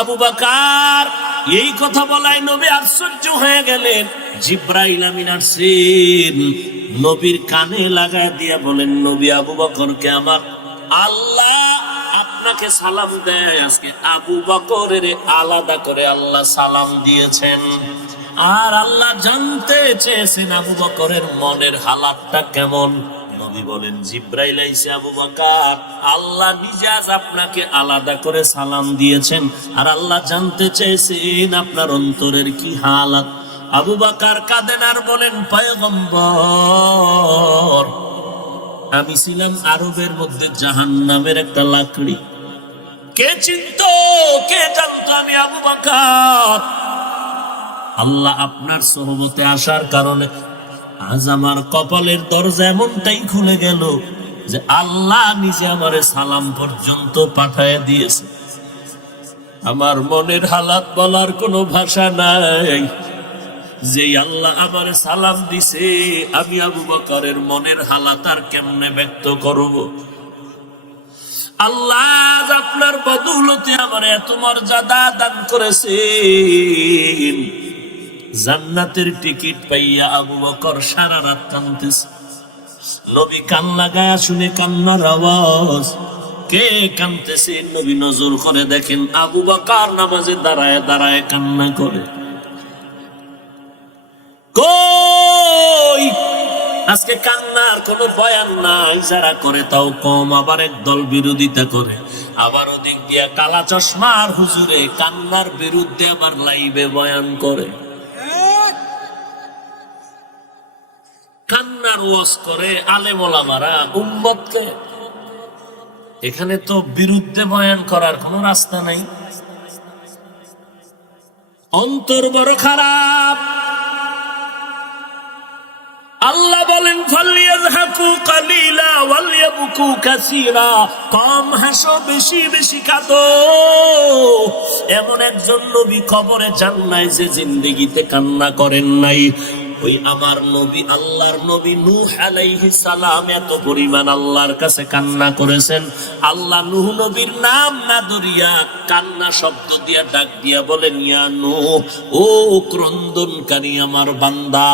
আবু বকর এই কথা বলায় নবী আশ্চর্য হয়ে গেলেন। জিব্রাইল আমিন আসছেন, নবীর কানে লাগায় দিয়া বলেন, নবী আবু বকরকে আমার আল্লাহ আপনাকে সালাম দেয়। আজকে আবু বকরের আলাদা করে আল্লাহ সালাম দিয়েছেন। আর আল্লাহ জানতে চেয়েছেন আবু বকরের মনের হালাতটা কেমন। নবী বলেন, জিব্রাইল আইছে আবু বকর, আল্লাহ নিজে আজ আপনাকে আলাদা করে সালাম দিয়েছেন, আর আল্লাহ জানতে চেয়েছেন আপনার অন্তরের কি হালাত। আবু বকর কাঁদেন আর বলেন, পয়গম্বর, আমি ছিলাম আরবের মধ্যে জাহান্নামের একটা লাকড়ি। কে চিনতো, কে জানতো আমি আবু বকর? আল্লাহ আপনার সোহবতে আসার কারণে আজ আমার কপালের দরজা এমনটাই খুলে গেল যে আল্লাহ নিজে আমারে সালাম পর্যন্ত পাঠায় দিয়েছে। আমার মনের হালাত বলার কোনো ভাষা নাই। যে আল্লাহ আমারে সালাম দিছে, আমি আবু বকরের মনের হালাত আর কেমনে ব্যক্ত করব? আল্লাহ আপনার বদৌলতে আমার এত মর্যাদা দান করেছেন। জান্নাতের টিকিট পাইয়া আবু বকর সারা রাত কাঁদতেছে। নবী কান লাগায়া শুনে কান্নার আওয়াজ। কে কাঁদতেছে? নবী নজর করে দেখেন আবু বকর নামাজে দাঁড়ায় দাঁড়ায় কান্না করে। কই আজকে কান্নার কোনো বয়ান নাই, যারা করে তাও কম, আবার একদল বিরোধিতা করে। আবার ওদিক দিয়া কালা চশমার হুজুরে কান্নার বিরুদ্ধে আবার লাইভে বয়ান করে, কান্নার ওয়াজ করে আলেম ওলামারা উম্মতকে। এখানে তো বিরুদ্ধে বয়ান করার কোনো রাস্তা নাই। অন্তর বড় খারাপ। আল্লাহ বলেন, ফালিয়াযহাকু কালিলা ওয়ালিয়াবকু কাসীরা, কম হাসো বেশি বেশি কাঁদো। এমন একজন নবী কবরে যান নাই যে জিন্দেগিতে কান্না করেন নাই। ওই আমার নবী, আল্লাহর নবী নূহ আলাইহিস সালাম এত পরিমাণ আল্লাহর কাছে কান্না করেছেন। আল্লাহ নূহ নবীর নাম না ধরিয়া কান্না শব্দ দিয়া ডাক দিয়া বলেন, ইয়া নূহ, ও ক্রন্দনকারী আমার বান্দা।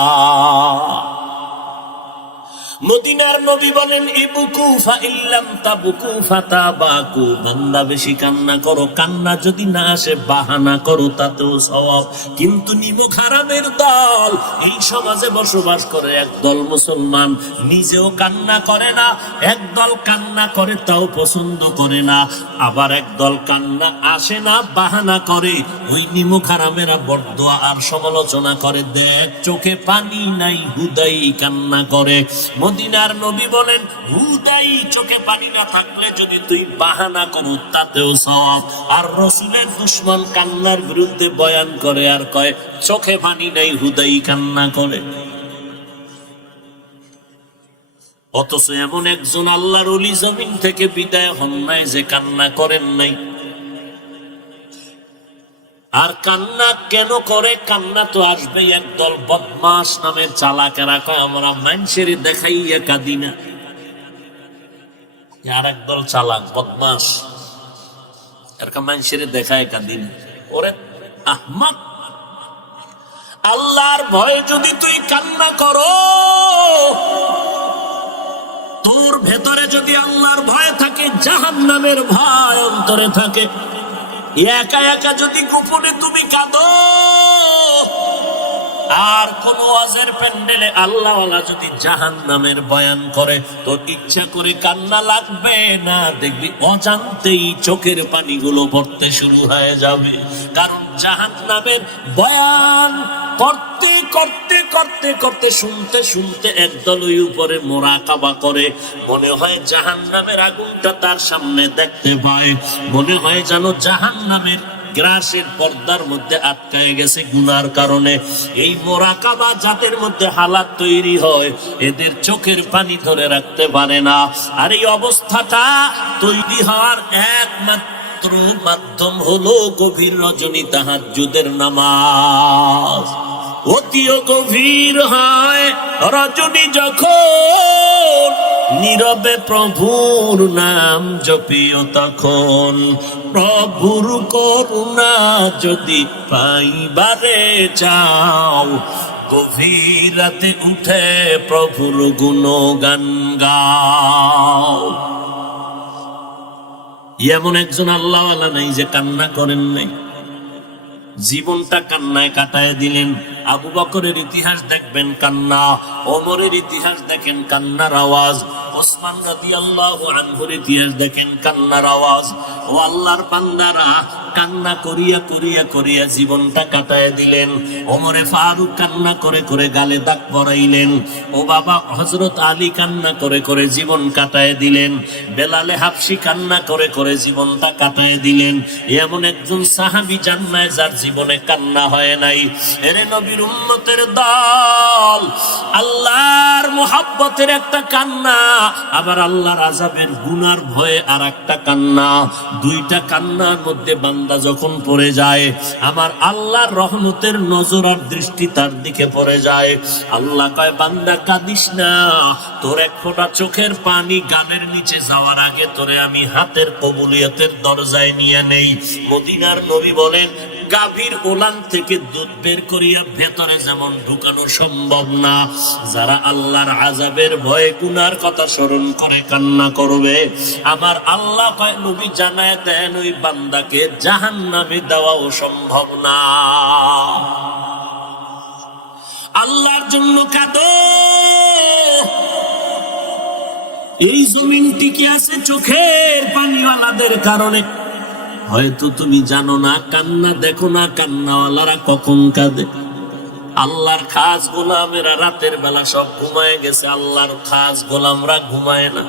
মদিনার নবী বলেন, ইবকু ফাইল্লাম তাবকু ফাতাবাকু, বান্দা বেশি কান্না করো, কান্না যদি না আসে বাহানা করো, তাতেও সওয়াব। কিন্তু নিমক হারামের দল এই সমাজে বসবাস করে। একদল মুসলমান নিজেও কান্না করে না, একদল কান্না করে তাও পছন্দ করে না, আবার একদল কান্না আসে না বাহানা করে। ওই নিমক হারামেরা বরদোয়া আর সমালোচনা করে। দেখ চোখে পানি নাই, হুদাই কান্না করে। মদিনার নবী বলেন, হুদাই চোখে পানি না থাকলে যদি তুই বাহানা করো, তাতেও সওয়াব। আর রাসূলের দুশমন কান্নার বিরুদ্ধে বয়ান করে আর কয় চোখে পানি নাই, হুদাই কান্না করে। অথচ এমন একজন আল্লাহর ওলি জমিন থেকে বিদায় হন নাই যে কান্না করেন নাই। আর কান্না কেন করে? কান্না তো আসবে। একদল বদমাস নামের চালাকেরা কয় আমরা মানুষের দেখাইয়া কাঁদি না। আর একদল চালাক বদমাস এরকম মানুষের দেখায় কাঁদি না। ওরে আহমাক, আল্লাহর ভয়ে যদি তুই কান্না করো, তোর ভেতরে যদি আল্লাহর ভয় থাকে, জাহান্নামের ভয় অন্তরে থাকে, একা একা যদি গোপনে তুমি কাঁদো, আর কোন ওয়াজের প্যান্ডেলে আল্লাহওয়ালা যদি জাহান্নামের বয়ান করে, তো ইচ্ছা করে কান্না লাগবে না, দেখবি অজান্তেই চোখের পানিগুলো পড়তে শুরু হয়ে যাবে। কারণ জাহান্নামের বয়ান করতে করতে করতে করতে শুনতে শুনতে একদল ওই উপরে মোরাকাবা করে। মনে হয় জাহান্নামের আগুনটা তার সামনে দেখতে পায়, মনে হয় যেন জাহান্নামের গ্রাসের পর্দার মধ্যে আটকায় গেছে গুনার কারণে। এই মোরাকাবা যাদের মধ্যে হালাত তৈরি হয়, এদের চোখের পানি ধরে রাখতে পারে না। আর এই অবস্থাটা তৈরি হওয়ার একমাত্র মাধ্যম হলো গভীর রজনী তাহাজ্জুদের নামাজ। অতিও গভীর হয় রজনী যখন, নীরবে প্রভুর নাম জপিও তখন, প্রভুর করুণা যদি পাইবারে চাও, গভীর রাতে উঠে প্রভুর গুণগান গাও। এমন একজন আল্লাহওয়ালা নাই যে কান্না করেন নাই, জীবনটা কান্নায় কাটায় দিলেন। আবু বকরের ইতিহাস দেখবেন কান্না, ওমরের ইতিহাস দেখেন কান্নার আওয়াজ, ওসমান রাদিয়াল্লাহু আনহুর ইতিহাস দেখেন কান্নার আওয়াজ। ও আল্লাহর বান্দারা, কান্না করিয়া করিয়া করিয়া জীবনটা কাটায় দিলেন। ওমরে ফারুক কান্না করে করে গালে দাগ পরাইলেন। ও বাবা হযরত আলী কান্না করে করে জীবন কাটায় দিলেন। বেলালে হাবশি কান্না করে করে জীবনটা কাটায় দিলেন। এমন একজন সাহাবী জান্নায় যার জীবনে কান্না হয় নাই। এরে নবীর উম্মতের দল, আল্লাহর মুহাব্বতের একটা কান্না, আবার আল্লাহর আযাবের গুনার ভয়ে আর একটা কান্না। দুইটা কান্নার মধ্যে বান্দা যখন পড়ে যায়, আমার আল্লাহর রহমতের নজর আর দৃষ্টি তার দিকে পড়ে যায়। আল্লাহ কয়, বান্দা কাঁদিস না, তোর এক ফোঁটা চোখের পানি গানের নিচে যাওয়ার আগে তোরে আমি হাতের কবুলিয়তের দরজায় নিয়ে নেই। মদিনার নবী বলেন, গাভীর ওলান থেকে দুধ বের করিয়া ভেতরে যেমন ঢুকানো সম্ভব না, যারা আল্লাহর আযাবের ভয়ে গুনার কথা স্মরণ করে কান্না করবে, আমার আল্লাহ কয় নবী জানায় দেন ওই বান্দাকে জাহান্নামে দেওয়াও সম্ভব না। আল্লাহর জন্য কাঁদো। এই জমিন টিকে আছে চোখের পানিওয়ালাদের কারণে। হয়তো তুমি জানো না, কান্না দেখো না, কান্নাওয়ালারা কখন কাঁদে। আল্লাহর খাস গোলামেরা রাতের বেলা সব ঘুমায় গেছে, আল্লাহর খাস গোলামরা ঘুমায় না।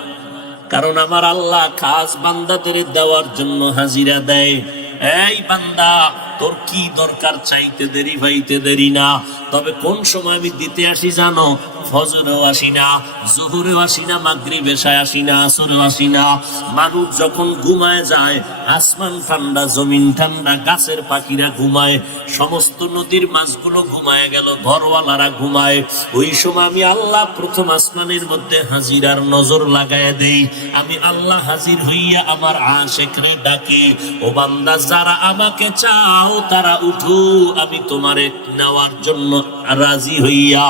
কারণ আমার আল্লাহ খাস বান্দাদের দেওয়ার জন্য হাজিরা দেয়। এই বান্দা, তোর কি দরকার চাইতে দেরি ভাইতে দেরি না, তবে কোন সময় আমি দিতে আসি জানো? ফজরেও আসি না, জোহরেও আসি না, মাগরিব এশায় আসি না, আসরেও আসি না। মানুষ যখন ঘুমায় যায়, আসমান ঠান্ডা, জমিন ঠান্ডা, গাছের পাখিরা ঘুমায়, সমস্ত নদীর মাছগুলো ঘুমায় গেল, ঘরওয়ালারা ঘুমায়। ওই সময় আমি আল্লাহ প্রথম আসমানের মধ্যে হাজিরার নজর লাগায় দেই। আমি আল্লাহ হাজির হইয়া আমার আশিকরে ডাকে, ও বান্দা যারা আমাকে চাও তারা উঠো, আমি তোমারে নেওয়ার জন্য রাজি হইয়া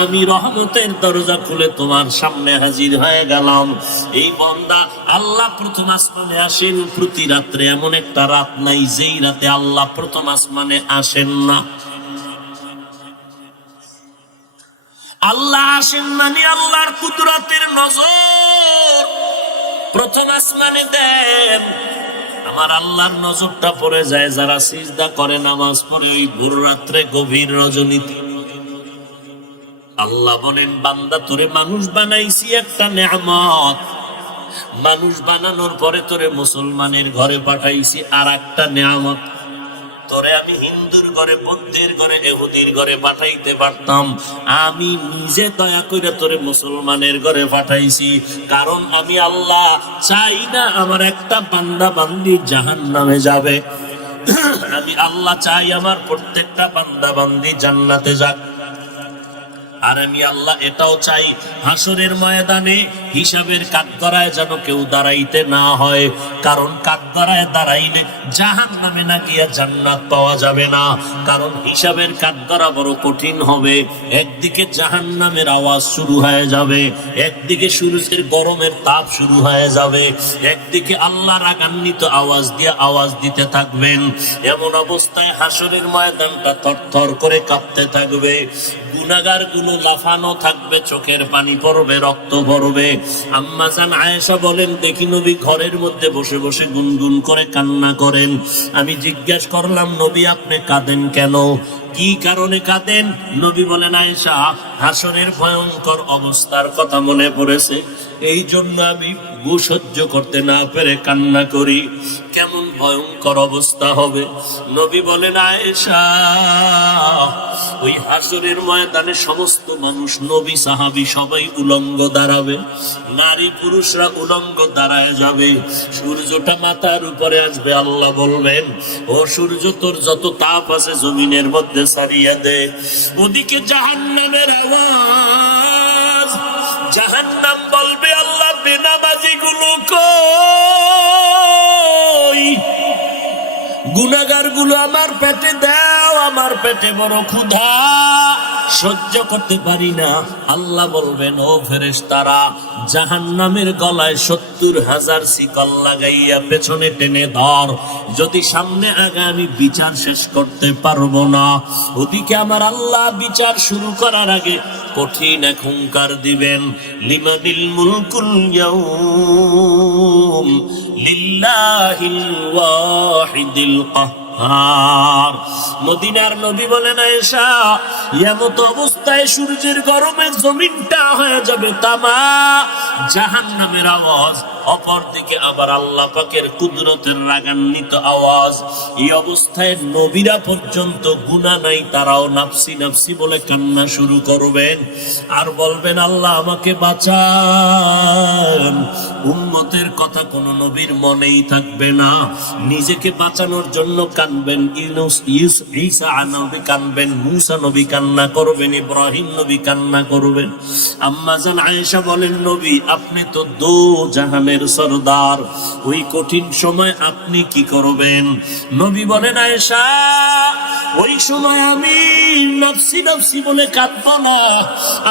আমি রহমতের দরজা খুলে তোমার সামনে হাজির হয়ে গেলাম। এই বান্দা, আল্লাহ প্রথম আসমানে আসেন প্রতি রাত্রে। এমন একটা রাত নাই যেই রাতে আল্লাহ প্রথম আসমানে আসেন না। আল্লাহ আসেন মানে আল্লাহর কুদরতের নজর প্রথম আসমানে দেন। আমার আল্লাহর নজরটা পড়ে যায় যারা সিজদা করে, নামাজ পড়ে ওই ভোর রাত্রে, গভীর রজনীতে। আল্লাহ বলেন, বান্দা তোরে মানুষ বানাইছি একটা নেয়ামত, মানুষ বানানোর পরে তোরে মুসলমানের ঘরে পাঠাইছি আর একটা নেয়ামত। তোরে আমি হিন্দুর ঘরে, বৌদ্ধের ঘরে, ইহুদির ঘরে পাঠাইতে পারতাম, আমি নিজে দয়া করে তোরে মুসলমানের ঘরে পাঠাইছি। কারণ আমি আল্লাহ চাই না আমার একটা বান্দা বান্দি জাহান্নামে যাবে। আমি আল্লাহ চাই আমার প্রত্যেকটা বান্দা বান্দি জান্নাতে যাক। আর আমি আল্লাহ এটাও চাই, হাসরের ময়দানে হিসাবের কাঠগড়ায় যেন কেউ দাঁড়াইতে না হয়। কারণ কাঠগড়ায় দাঁড়াইলে জাহান্নামে না গিয়া জান্নাত পাওয়া যাবে না। কারণ হিসাবের কাঠগড়া বড় কঠিন হবে। একদিকে জাহান্নামের আওয়াজ শুরু হয়ে যাবে, একদিকে সূর্যের গরমের তাপ শুরু হয়ে যাবে, একদিকে আল্লাহ রাগান্বিত আওয়াজ দিয়ে আওয়াজ দিতে থাকবেন। এমন অবস্থায় হাসরের ময়দানটা থরথর করে কাঁপতে থাকবে, গুনাহগার গুলো লাফানো থাকবে, চোখের পানি পড়বে, রক্ত পড়বে। আম্মা জান আয়েশা বলেন, দেখি নবী ঘরের মধ্যে বসে বসে গুনগুন করে কান্না করেন। আমি জিজ্ঞেস করলাম, নবী আপনি কাঁদেন কেন? কি কারণে কাঁদেন? নবী বলেন, আয়েশা, হাসরের ভয়ঙ্কর অবস্থার কথা মনে পড়েছে, এই জন্য আমি সহ্য করতে না পেরে কান্না করি। কেমন ভয়ঙ্কর অবস্থা হবে? নবী বলেন, আয়েশা, ওই হাসরের ময়দানে সমস্ত মানুষ, নবী সাহাবী সবাই উলঙ্গ দাঁড়াবে, নারী পুরুষরা উলঙ্গ দাঁড়ায় যাবে, সূর্যটা মাথার উপরে আসবে। আল্লাহ বলবেন, ও সূর্য, তোর যত তাপ আছে জমিনের মধ্যে ছাড়িয়ে দে। ওদিকে জাহান্নামের আওয়াজ, জাহান্নাম বলবে, আল্লাহ নামাজিগুলো কই? গুনাহগারগুলো আমার পেটে দাও, আমার পেটে বড় ক্ষুধা, সহ্য করতে পারি না। আল্লাহ বলবেন, ও ফেরেশতারা, জাহান্নামের গলায় 70,000 শিকল লাগাইয়া পেছনে টেনে ধর। যদি সামনে আগে আমি বিচার শেষ করতে পারবো না। ওদিকে আমার আল্লাহ বিচার শুরু করার আগে কঠিন এক হুঙ্কার দিবেন, লিমানিল মুলকুল ইয়াউম লিল্লাহিল ওয়াহিদিল কাহ্হার। মদিনার নবী বলেন, আয়েশা, এমত অবস্থায় সূর্যের গরমে জমিনটা হয়ে যাবে তামা, জাহান্নামের আওয়াজ, অপরদিকে আবার আল্লাহ পাকের কুদরতের রাগান্বিত আওয়াজ। এই অবস্থায় নবীরা পর্যন্ত গুনাহ নাই, তারাও নাফসি নাফসি বলে কান্না শুরু করবেন আর বলবেন, আল্লাহ আমাকে বাঁচান। উম্মতের কথা কোন নবীর মনেই থাকবে না। নিজেকে বাঁচানোর জন্য কানবেন ঈসা নবী, কানবেন মূসা নবী, কান্না করবেন ইব্রাহিম নবী, কান্না করবেন। আম্মা জান আয়েশা বলেন, নবী আপনি তো দো জাহানের সরদার, ওই কঠিন সময় আপনি কি করবেন? নবী বলেন, আয়েশা, ওই সময় আমি নফসি নফসি বলে কাঁদবো না,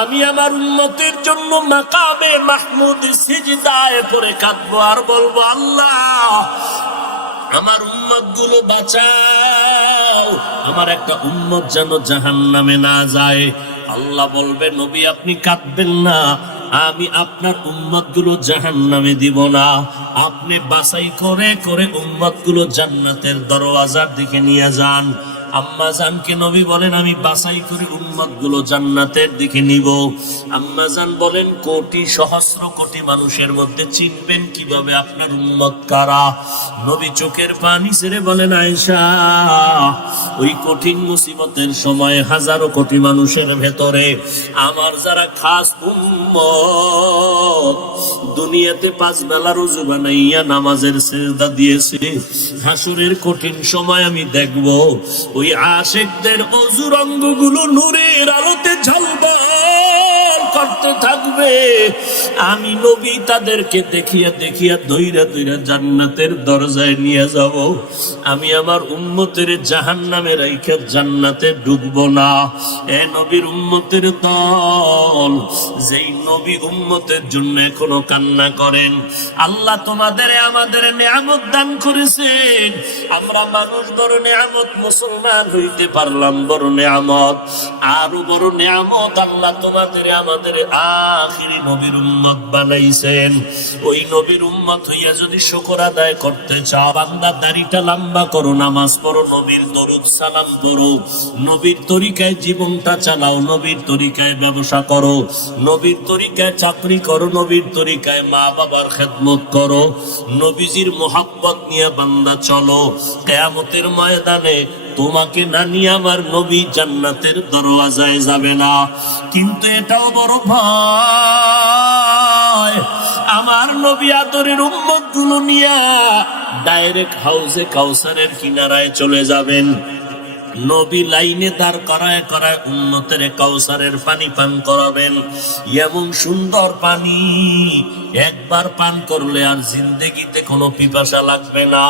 আমি আমার উম্মতের জন্য মাকামে মাহমুদ সিজদায় পড়ে কাঁদবো আর বলবো, আল্লাহ আমার উম্মত গুলো বাঁচাও, আমার একটা উম্মত যেন জাহান্নামে না যায়। আল্লাহ বলবে, নবী আপনি কাঁদবেন না, আমি আপনার উম্মত গুলো জাহান্নামে দিব না। আপনি বাছাই করে করে উম্মত গুলো জান্নাতের দরওয়াজার দিকে নিয়ে যান। আম্মা জানকে নবী বলেন, আমি বাছাই করে উম্মত গুলো জান্নাতের দিকে নিব। আম্মা জান বলেন, কোটি সহস্র কোটি মানুষের মধ্যে চিনবেন কিভাবে আপনার উম্মত কারা? নবী চোখের পানি ছেড়ে বলেন, আয়েশা, ওই কঠিন মুসিবতের সময় হাজারো কোটি মানুষের ভেতরে আমার যারা খাস উম্মত, দুনিয়াতে 5 বেলা রোজু বানাইয়া নামাজের সিজদা দিয়েছে, হাসরের কঠিন সময় আমি দেখব ওই আশিকদের অজুর অঙ্গগুলো নূরের আলোতে ঝলমল করতে থাকবে। আমি নবী তাদেরকে দেখিয়া দেখিয়া দইরা দইরা জান্নাতের দরজায় নিয়ে যাব। আমি আমার উম্মতের জাহান্নামে রাইখা জান্নাতে ঢুকবো না। এ নবীর উম্মতের দল, যেই নবী উম্মতের জন্য এখনো কান্না করেন। আল্লাহ তোমাদের আমাদের নিয়ামত দান করেছেন, আমরা মানুষ বড় নিয়ামত, মুসলমান হইতে পারলাম বড় নিয়ামত। আরো বড় নিয়ামত, আল্লাহ তোমাদের আমাদের আখিরি নবীর উম্মত বানাইছেন। ওই নবীর উম্মত হইয়া যদি শুকর আদায় করতে চাও, বান্দা দাড়িটা লম্বা করো, নামাজ পড়ো, নবীর দরুদ সালাম করো, নবীর তরিকায় জীবনটা চালাও, নবীর তরিকায় ব্যবসা করো, নবীর তরিকায় চাকরি করো, নবীর তরিকায় মা বাবার খেদমত করো, নবীজির মোহাব্বত নিয়ে বান্দা চলো। কিয়ামতের ময়দানে তোমাকে না নিয়ে আমার নবী জান্নাতের দরওয়াজায় যাবে না। কিন্তু এটাও বড় ভয়, আমার নবী আদরের উম্মত গুলো নিয়ে ডাইরেক্ট হাউজে কাউসারের কিনারায় চলে যাবেন। নবী লাইনে দাঁড় করায় করায় উম্মতের কাউসারের পানি পান করাবেন। এমন সুন্দর পানি একবার পান করলে আর জিন্দেগিতে কোনো পিপাসা লাগবে না।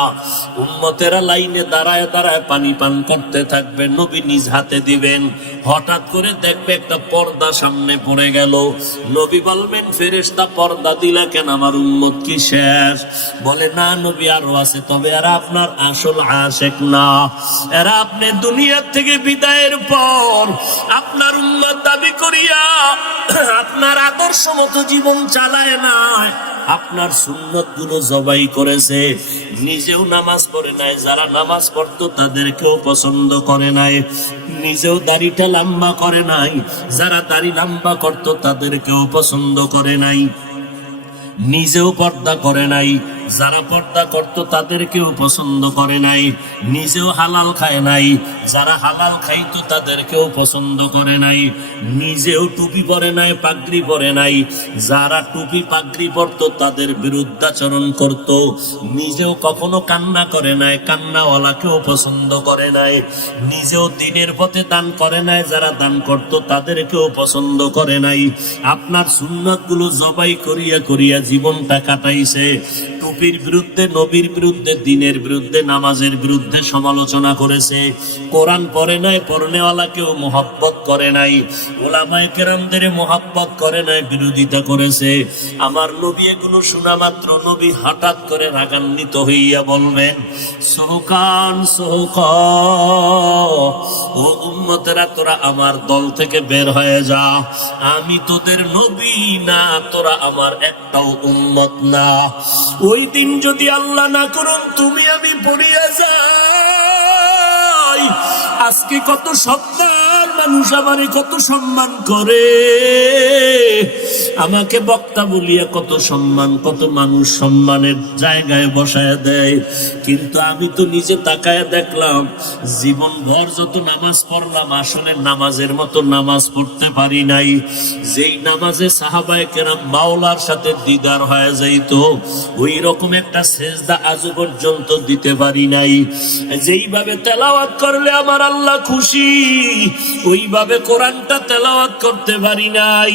উম্মতেরা লাইনে দাঁড়ায় দাঁড়ায় পানি পান করতে থাকবে, নবী নিজ হাতে দিবেন। হঠাৎ করে দেখবে একটা পর্দা সামনে পড়ে গেল। নবী বলবেন, ফেরেশতা পর্দা দিলা কেন, আমার উম্মত কি শেষ? বলে, না নবী আরো আছে, তবে এরা আপনার আসল আশিক না। এরা আপনি দুনিয়া থেকে বিদায়ের পর আপনার উম্মত দাবি করিয়া আপনার আদর্শ মতো জীবন চালায় না, আপনার সুন্নত গুলো জবাই করেছে, নিজেও নামাজ পড়ে নাই, যারা নামাজ পড়তো তাদেরকেও পছন্দ করে নাই, নিজেও দাড়িটা লম্বা করে নাই, যারা দাড়ি লম্বা করতো তাদেরকেও পছন্দ করে নাই, নিজেও পর্দা করে নাই, যারা পর্দা করত তাদেরকেও পছন্দ করে নাই, নিজেও হালাল খায় নাই। যারা হালাল খাইতো তাদেরকেও পছন্দ করে নাই, নিজেও টুপি পরে নাই, পাগড়ি পরে নাই। যারা টুপি পাগড়ি পরতো তাদের বিরুদ্ধাচরণ করত, নিজেও কখনো কান্না করে নাই, কান্নাওয়ালাকেও পছন্দ করে নাই। নিজেও দিনের পথে দান করে নাই, যারা দান করত তাদেরকেও পছন্দ করে নাই। আপনার সুন্নাতগুলো জবাই করিয়া করিয়া জীবনটা কাটাইছে। টুপির বিরুদ্ধে, নবীর বিরুদ্ধে, দিনের বিরুদ্ধে, নামাজের বিরুদ্ধে সমালোচনা করেছে। কোরআন পড়ে নাই, পড়নেওয়ালাকেও মোহাব্বত করে নাই, ওলামায়ে কেরামদের মোহাব্বত করে নাই, বিরোধিতা করেছে। আমার নবী এগুলো শোনা মাত্র নবী হঠাৎ করে রাগান্বিত হইয়া বলবেন, সোহকান সোহক, ও উম্মতেরা তোরা আমার দল থেকে বের হয়ে যা, আমি তোদের নবী না, তোরা আমার একটাও উম্মত না। ওই দিন যদি আল্লাহ না করুন তুমি আমি পড়িয়া যাই, আজকে কত সত্তার মানুষ আমারে কত সম্মান করে, আমাকে বক্তা বলিয়া কত সম্মান, কত মানুষ সম্মানের জায়গায় বসায় দেয়। কিন্তু আমি তো নিজে তাকায় দেখলাম, জীবন ভর যত নামাজ পড়লাম আসলে নামাজের মতো নামাজ পড়তে পারি নাই। যেই নামাজে সাহাবায়ে কেরাম মাওলার সাথে দিদার হয়ে যাইত, ওই রকম একটা সেজদা আজও পর্যন্ত দিতে পারি নাই। যেইভাবে তেলাওয়াত করলে আমার আল্লাহ খুশি, ওইভাবে কোরআনটা তেলাওয়াত করতে পারি নাই।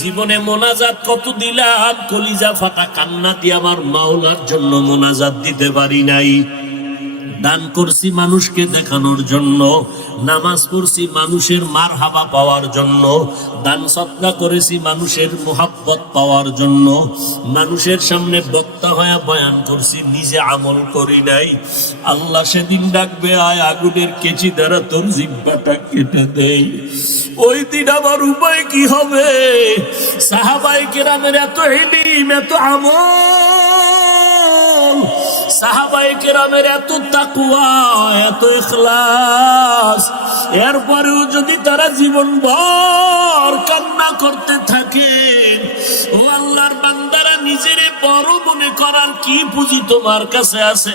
জীবনে মোনাজাত কত দিলাম, কলিজা ফাটা কান্না দিয়ে আমার মাওলার জন্য মোনাজাত দিতে পারি নাই। দান করছি মানুষকে দেখানোর জন্য, নামাজ পড়ছি মানুষের মারহাবা পাওয়ার জন্য, দান সদকা করেছি মানুষের মোহাব্বত পাওয়ার জন্য, মানুষের সামনে বক্তা হয়ে বয়ান করছি, নিজে আমল করি নাই। আল্লাহ সেদিন ডাকবে, আয় আগুনের কেচি দ্বারা তোর জিহ্বাটা কেটে দেই। ওই দিন আমার উপায় কি হবে? সাহাবায়ে কেরামের এত ইলম, এত আমল, সাহাবায়ে কেরামের এত তাকওয়া, এত ইখলাস, এরপরেও যদি তারা জীবনভর কান্না করতে থাকে, ও আল্লাহর বান্দারা, নিজেরে বড় মনে করার কি পুঁজি তোমার কাছে আছে?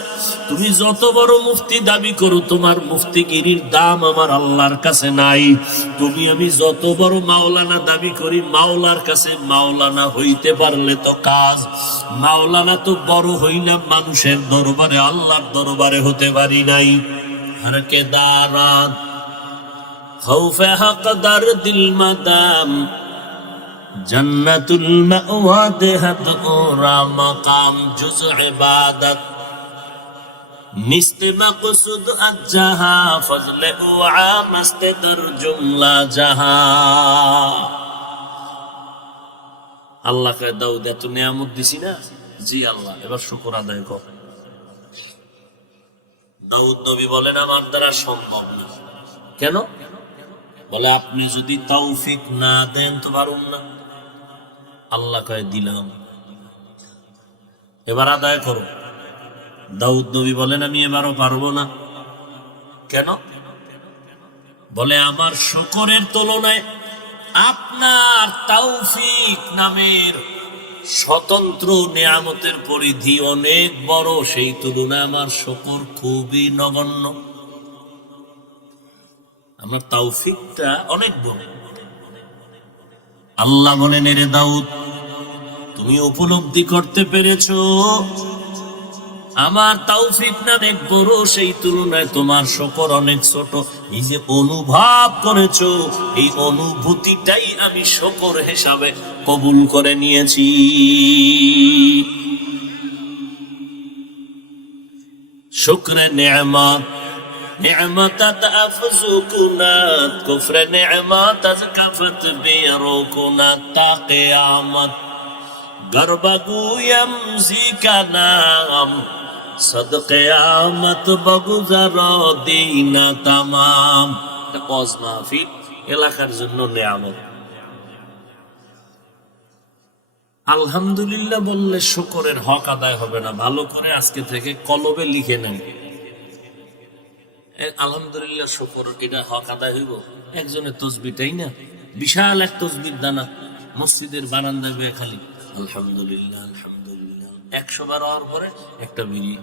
তুমি যত বড় মুফতি দাবি করো, তোমার মুফতিগিরির দাম আমার আল্লাহর কাছে নাই। তুমি আমি যত বড় মাওলানা দাবি করি, মাওলার কাছে মাওলানা হইতে পারলে তো কাজ। মাওলানা তো বড় হই না, মানুষের দরবারে, আল্লাহর দরবারে হতে পারি নাই। হর কে দারাত খৌফে হক দার দিল মাদাম, জন্নতুল মাওয়া দেহত ওরা মাকাম, জুজ ইবাদত নিস্তে মকসুদ আজহা, ফজলে ও আমস্তে দর জুমলা জাহা। আল্লাহকে দাউদ এত নিয়ামত দিছি না, জি আল্লাহ, এবার শুকর আদায় কর। দাউদ নবী বলেন আমার দ্বারা সম্ভব না। কেন? বলে আপনি যদি তৌফিক না দেন তো পারুন না। আল্লাহ কয় দিলাম, এবার আদায় করো। দাউদ নবী বলেন আমি এবারও পারবো না। কেন? বলে আমার শুকরের তুলনায় আপনার তৌফিক নামের স্বতন্ত্র নিয়ামতের পরিধি অনেক বড়, সেই তুলনায় আমার শুকর খুবই নগণ্য। আমার তৌফিকটা অনেক বড়। আল্লাহ বলেন, রে দাউদ, তুমি উপলব্ধি করতে পেরেছো আমার তৌফিক না অনেক বড়, সেই তুলনায় তোমার শুকর অনেক ছোট। এই যে অনুভব করেছো, এই অনুভূতিটাই আমি শুকর হিসাবে কবুল করে নিয়েছি। শুকরে নেয়ামত, নেয়ামতাত আফযুকুনাত, কুফরে নেয়ামত আযকাফত বিরুকুনাত, তা কিয়ামত গরবাগুয়াম জিকানাম, সদ কিয়ামত বগুজার দিনা তামাম। ওয়াজ মাহফিল এলাকার জন্য নিয়ামত। আলহামদুলিল্লাহ বললে শুকরের হক আদায় হবে না। ভালো করে আজকে থেকে কলবে লিখে নেন, আলহামদুলিল্লাহ শুকর, এটা হক আদায় হইব। একজনের তসবিটাই না, বিশাল এক তসবির দানা মসজিদের বারান্দায় খালি আলহামদুলিল্লাহ আলহামদুলিল্লাহ 100 বার হওয়ার পরে একটা বিড়ি।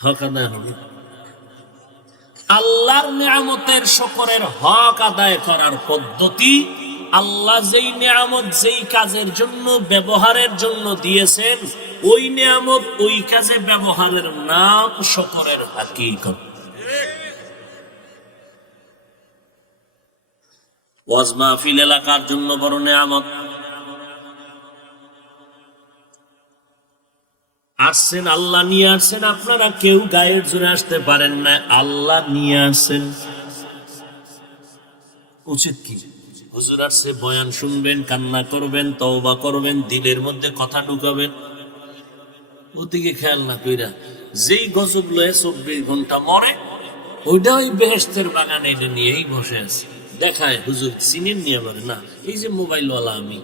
হক আদায় হবে। আল্লাহর নিয়ামতের শুকরের হক আদায় করার পদ্ধতি, আল্লাহ যেই নিয়ামত যেই কাজের জন্য ব্যবহারের জন্য দিয়েছেন, ওই নিয়ামত ওই কাজে ব্যবহারের নাম শুকরের হাকিকত। ওয়াজ মাহফিল এলাকার জন্য বড় নিয়ামত। আসছেন, আল্লাহ নিয়ে আসছেন, আপনারা কেউ গায়ের জোরে আসতে পারেন না, আল্লাহ নিয়ে আসছেন। উচিত কি? হুজুর আসছে, বয়ান শুনবেন, কান্না করবেন, তওবা করবেন, দিলের মধ্যে কথা ঢুকাবেন, ওদিকে খেয়াল না কইরা যেই গজব লয়ে 24 ঘন্টা মরে, ওইটা ওই বেহেশতের বাগানে এটা নিয়েই বসে আছে। দেখায় হুজুর চিনেন নিয়ে পারে না, এই যে মোবাইলওয়ালা আমি।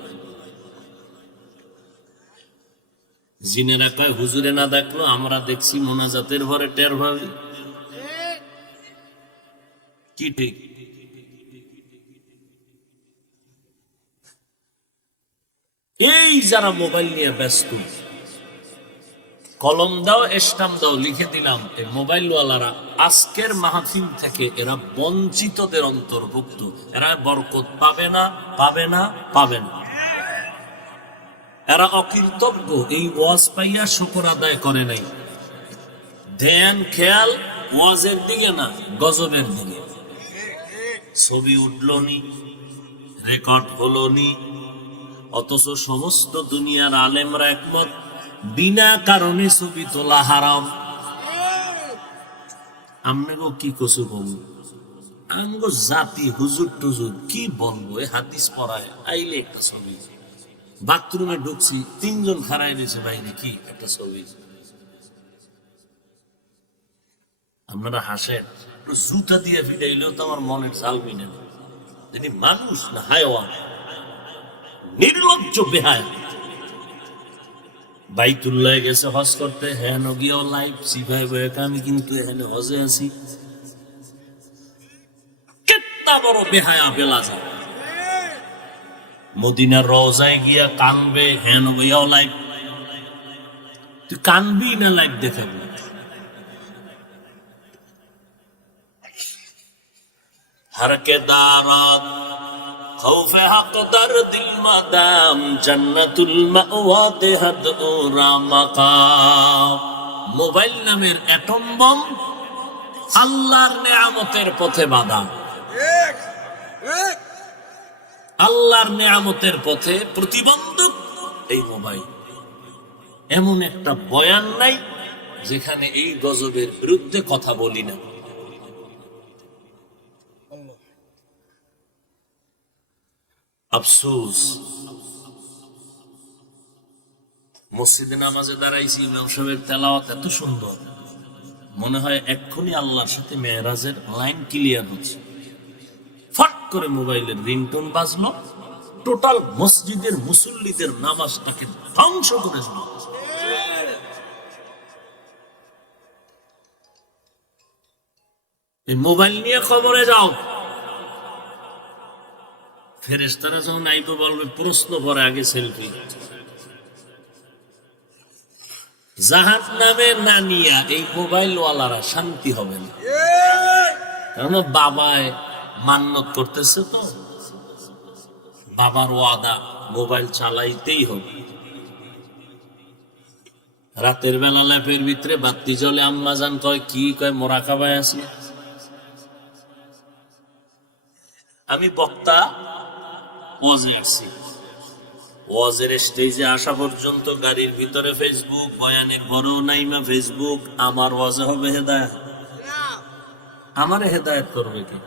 জিনেরা কয় হুজুরে না দেখলো, আমরা দেখছি মোনাজাতের ঘরে টের ভাবি। কি ঠিক? এই যারা মোবাইল নিয়ে ব্যস্ত, কলম দাও, স্টাম্প দাও, লিখে দিলাম, এই মোবাইলওয়ালারা আজকের মাহফিল থেকে এরা বঞ্চিতদের অন্তর্ভুক্ত। এরা বরকত পাবে না, পাবে না, পাবে না। এরা অকৃতজ্ঞ, এই ওয়াজ পাইয়া শুকর আদায় করে নাই। ধ্যান খেয়াল ওয়াজের দিকে না, গজবের দিকে। ছবি উঠলো নি, রেকর্ড হলো নি, অথচ সমস্ত দুনিয়ার আলেমরা একমত বিনা কারণে ছবি তোলা হারাম। আমনেগো কি কসু বলবো, আমগো জাতি হুজুর টুজুর কি বলবো, এ হাদিস পড়ায় আইলে একটা ছবি। বাথরুমে ঢুকছি, 3 জন খাড়াই রয়েছে বাইরে, কি একটা ছবি। আপনারা হাসেন, জুতা দিয়ে ফিরাইলেও তো আমার মনের চাল মিলে না। তিনি মানুষ না হায়ওয়ান, নির্লজ্জ বেহায়া। বাইতুল্লাহ গেছে হজ করতে, হ্যাঁ নগিয়াও লাইভ সিভাই বয়েকা, আমি কিন্তু এখানে হজে আছি। কেতনা বড় বেহায়া বেলাজা। মদিনার রওজায় গিয়া কানবে, হ্যাঁ নগিয়াও লাইভ। তুই কানবি না লাইভ দেখাবি? হরকে দারাত খৌফে হক দর দিল মাদাম জান্নাতুল মাওয়াতে হাদ ও রামাকাম। মোবাইল নামের অ্যাটম বম আল্লাহর নিয়ামতের পথে বাধা, আল্লাহর নিয়ামতের পথে প্রতিবন্ধক এই মোবাইল। এমন একটা বয়ান নাই যেখানে এই গজবের বিরুদ্ধে কথা বলি না। আফসোস, মসজিদে নামাজে দাঁড়াইছি, ইমাম সাহেবের তেলাওয়াত এত সুন্দর, মনে হয় এক্ষুনি আল্লাহর সাথে মেরাজের লাইন ক্লিয়ার হচ্ছে। ফট করে মোবাইলের রিংটোন বাজলো, টোটাল মসজিদের মুসল্লিদের নামাজটাকে ধ্বংস করে দিল। এই মোবাইল নিয়ে খবরে যাও, ফেরেশতারা যখন আইবো বলবে প্রশ্ন করে আগে সেলফি। জাহান্নামে না নিয়া এই মোবাইল ওয়ালারা শান্তি হবে না, কারণ বাবায় মান্নত করতেছে, তো বাবার ওয়াদা মোবাইল চালাইতেই হবে। রাতের বেলা ল্যাপের ভিতরে বাতি জ্বলে, আম্মা জান কয় কি কয়, মোরাকাবায় আছি। আমি বক্তা ওয়াজে আসছি, ওয়াজের স্টেজে আসা পর্যন্ত গাড়ির ভিতরে ফেসবুক, বয়ানের বড় নাইমা ফেসবুক। আমার ওয়াজে হবে হেদায়েত? আমারে হেদায়েত করবে কি?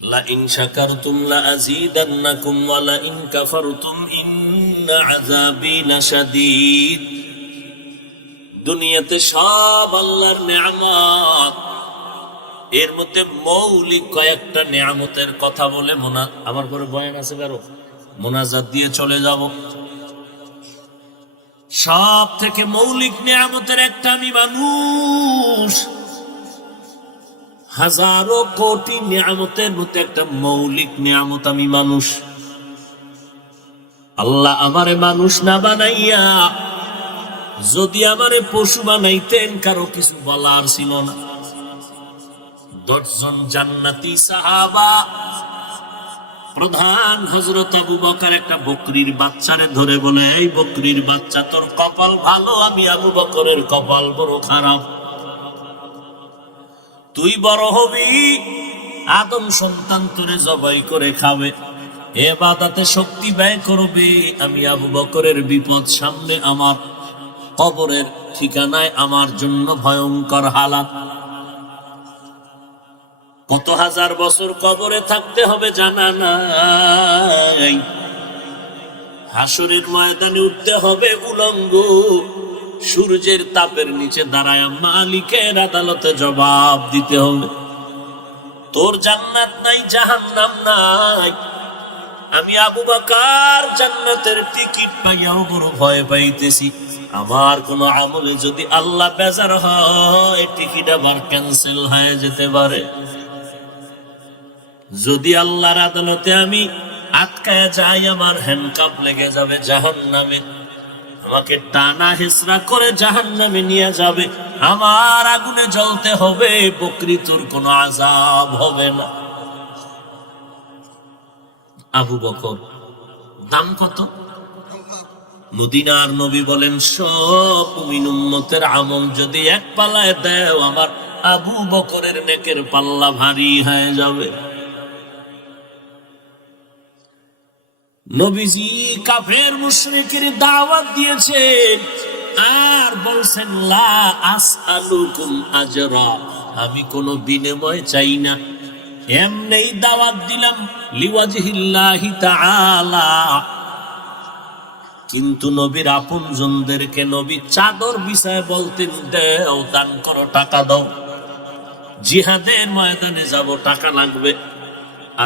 লা ইন শাকারতুম লা আযীদান্নাকুম ওয়া লা ইন কাফারতুম ইন্না আযাবি লাশাদীদ। দুনিয়াতে সব আল্লাহর নিয়ামত, এর মধ্যে মৌলিক কয়েকটা নিয়ামতের কথা বলে আমার পরে বয়ান আছে কারো, মোনাজাত দিয়ে চলে যাব। সব থেকে মৌলিক নিয়ামতের একটা, আমি মানুষ। হাজারো কোটি নিয়ামতের মধ্যে একটা মৌলিক নিয়ামত আমি মানুষ। আল্লাহ আমারে মানুষ না বানাইয়া যদি আমারে পশু বানাইতেন কারো কিছু বলার ছিল না। 10 জন জান্নাতি সাহাবা, প্রধান হযরত আবু বকর একটা বকরির বাচ্চারে ধরে বলে, এই বকরির বাচ্চা, তোর কপাল ভালো, আমি আবু বকরের কপাল বড় খারাপ। তুই বড় হবি, আদম সন্তান তোরে জবাই করে খাবে, ইবাদতে শক্তি ব্যয় করবে, আমি আবু বকরের বিপদ সামনে, আমার কবরের ঠিকানায় আমার জন্য ভয়ঙ্কর হালাত। কত হাজার বছর কবরে থাকতে হবে জানা নাই। হাসরের ময়দানে উঠতে হবে উলঙ্গ, সূর্যের তাপের নিচে দাঁড়ায় মালিকের আদালতে জবাব দিতে হবে। তোর জান্নাত নাই, জাহান্নাম নাই। আমি আবু বকর জান্নাতের টিকিট পাইয়াও বড় ভয় পাইতেছি। আমার কোন আমলে যদি আল্লাহ বেজার হয়, টিকিট আবার ক্যান্সেল হয়ে যেতে পারে। যদি আল্লাহর আদালতে আমি আটকায় যাই, আমার হ্যান্ডকাপ লেগে যাবে জাহান্নামে, আমাকে টানা হেসরা করে জাহান্নামে নিয়ে যাবে, আমার আগুনে জ্বলতে হবে, প্রকৃতির কোনো আযাব হবে না। আবু বকর দাম কত? মদিনার নবী বলেন, সব মুমিন উম্মতের আমল যদি এক পাল্লায় দেও, আমার আবু বকরের নেকের পাল্লা ভারী হয়ে যাবে। নবীজি কাফের মুশরিকের দাওয়াত দিয়েছেন আর বলছেন, লা আসআলুকুম আজরা, আমি কোনো বিনিময় চাই না, এমনিই দাওয়াত দিলাম লিওয়াজহিল্লাহি তাআলা। কিন্তু নবীর আপনজনদেরকে নবী চাদর বিছায় বলতেন, দেও, দান করো, টাকা দাও, জিহাদের ময়দানে যাব, টাকা লাগবে।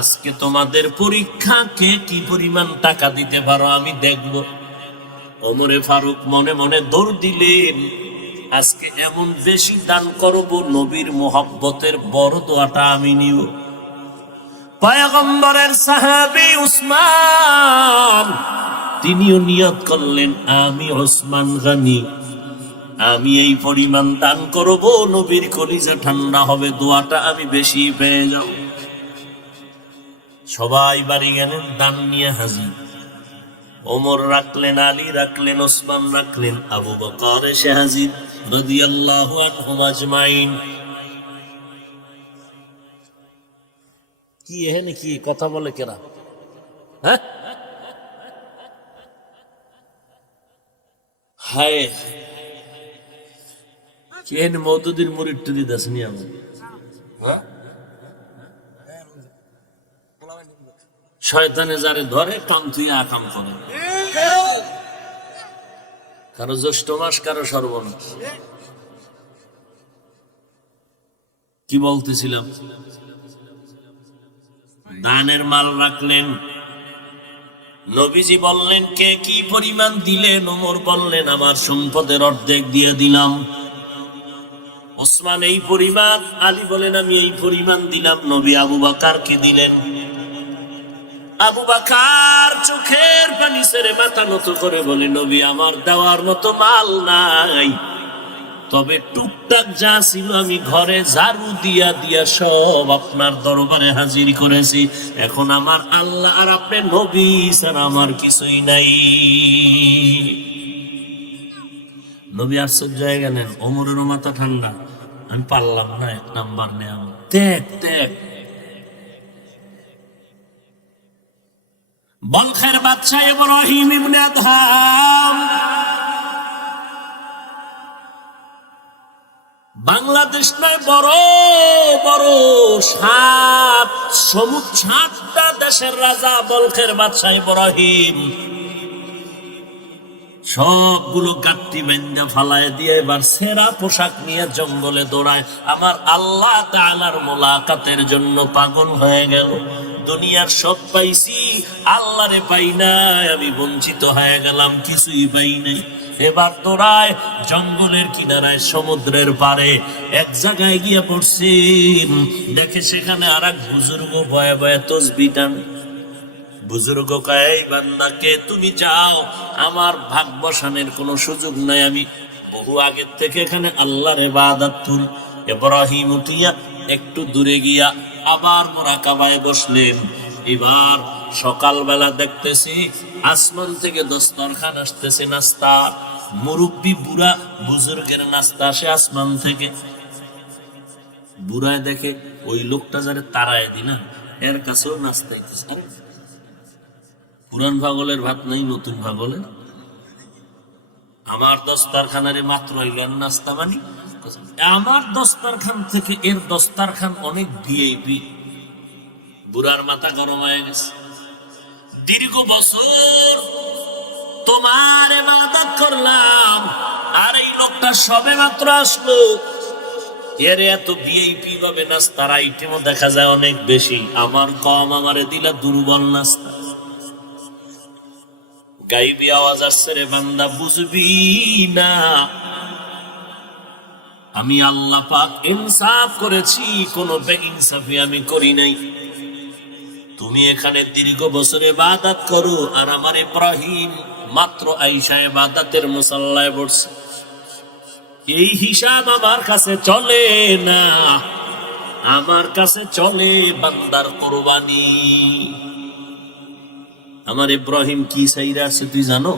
আজকে তোমাদের পরীক্ষা, কে কি পরিমাণ টাকা দিতে পারো আমি দেখব। ওমরে ফারুক মনে মনে দৌড় দিলেন, আজকে এমন বেশি দান করব, নবীর মোহাব্বতের বড় দোয়াটা আমি নিব। পয়গম্বরের সাহাবী উসমান, তিনিও নিয়ত করলেন, আমি ওসমান গনি, আমি এই পরিমাণ দান করব, নবীর কলিজা ঠান্ডা হবে, দোয়াটা আমি বেশি পেয়ে যাব। সবাই বাড়ি গেলেন, দান নিয়ে হাজির। ওমর রাখলেন, আলী রাখলেন, ওসমান রাখলেন, আবু বকর এসে হাজির রাদিয়াল্লাহু আনহুম আজমাইন। কি এখানে কি কথা বলে কেনা? হ্যাঁ, হায়, কেন মওদুদির মুরিদ টুরিদ আসেনি আমার? শয়তানে যারে ধরে টন তুই আকাম করে, কারো জ্যৈষ্ঠ মাস, কারো সর্বনাশ। কি বলতেছিলাম? দানের মাল রাখলেন, নবীজি বললেন, কে কি পরিমাণ দিলেন? ওমর বললেন, আমার সম্পদের অর্ধেক দিয়ে দিলাম। ওসমান এই পরিমাণ, আলী বলেন, আমি এই পরিমাণ দিলাম। নবী আবু বকরকে দিলেন। আবু বকর চোখের পানি ছেড়ে মাথা নত করে বলে, নবী, আমার দেওয়ার মতো মাল নাই, তবে টুকটাক যা ছিল আমি ঘরে ঝাড়ু দিয়া দিয়া সব আপনার দরবারে হাজির করেছি। এখন আমার আল্লাহ আর আপনার নবী ছাড়া আমার কিছুই নাই। নবী আশ্চর্য হয়ে গেলেন, ওমরেরও মাথা ঠান্ডা, আমি পারলাম না, 1 নাম্বার নেয়া, দেখ দেখ। বলখের বাদশা ইব্রাহিম ইবনে আদহাম বাংলাদেশ নয়, বড় বড় 7টা দেশের রাজা বলখের বাদশা ইব্রাহিম সবগুলো গাট্টি বেঞ্জা ফালায় দিয়ে এবার সেরা পোশাক নিয়ে জঙ্গলে দৌড়ায়। আমার আল্লাহ তাআলার মোলাকাতের জন্য পাগল হয়ে গেল। দুনিয়ার সব পাইছি, আল্লাহরে পাই নাই, আমি বঞ্চিত হয়ে গেলাম, কিছুই পাই নাই। এবার দৌড়ায় জঙ্গলের কিনারায়, সমুদ্রের পারে এক জায়গায় গিয়ে পড়ছেন, দেখে সেখানে আর এক বুজুর্গ ভয়ে ভয়ে তসবিহ টানে। বুজুর্গ কয়, এই বান্দাকে তুমি যাও, আমার ভাগ বসানোর কোনো সুযোগ নাই, আমি বহু আগের থেকে এখানে আল্লাহর ইবাদত করি। ইব্রাহিম উঠিয়া একটু দূরে গিয়া আবার মুরাকাবায় বসলেন। এবার সকালবেলা দেখতেছি আসমান থেকে দস্তরখান আসতেছে, নাস্তা, মুরব্বী বুড়া বুজুর্গের নাস্তা আসে আসমান থেকে। বুড়ায় দেখে ওই লোকটা যারা তারায় দিনা, এর কাছেও নাস্তা আইতেছে। আরে পুরান ভাগলের ভাত নাই, নতুন ভাগলের। আমার দস্তারখানারে মাত্র এলেন নাস্তা মানি, আমার দস্তারখান থেকে এর দস্তারখান অনেক ভিআইপি। বুড়ার মাথা গরম হয়ে গেছে। দীর্ঘ বছর তোমার ইবাদত করলাম, আর এই লোকটা সবে মাত্র আসলো, এর এত ভিআইপি ভাবে নাস্তার আইটেমও দেখা যায় অনেক বেশি, আমার কম, আমারে দিলা দুর্বল নাস্তা। গাইবি আওয়াজ আসছে, রে বান্দা বুঝবি না, আমি আল্লাহ পাক ইনসাফ করেছি, কোনো বেইনসাফি আমি করি নাই। তুমি এখানে দীর্ঘ বছর ইবাদত করো, আর আমার ইব্রাহিম মাত্র আইসা ইবাদতের মুসাল্লায় বসছে। এই হিসাব আমার কাছে চলে না, আমার কাছে চলে বান্দার কুরবানি। আমার ইব্রাহিম কি চাইরা আছে তুই জানো?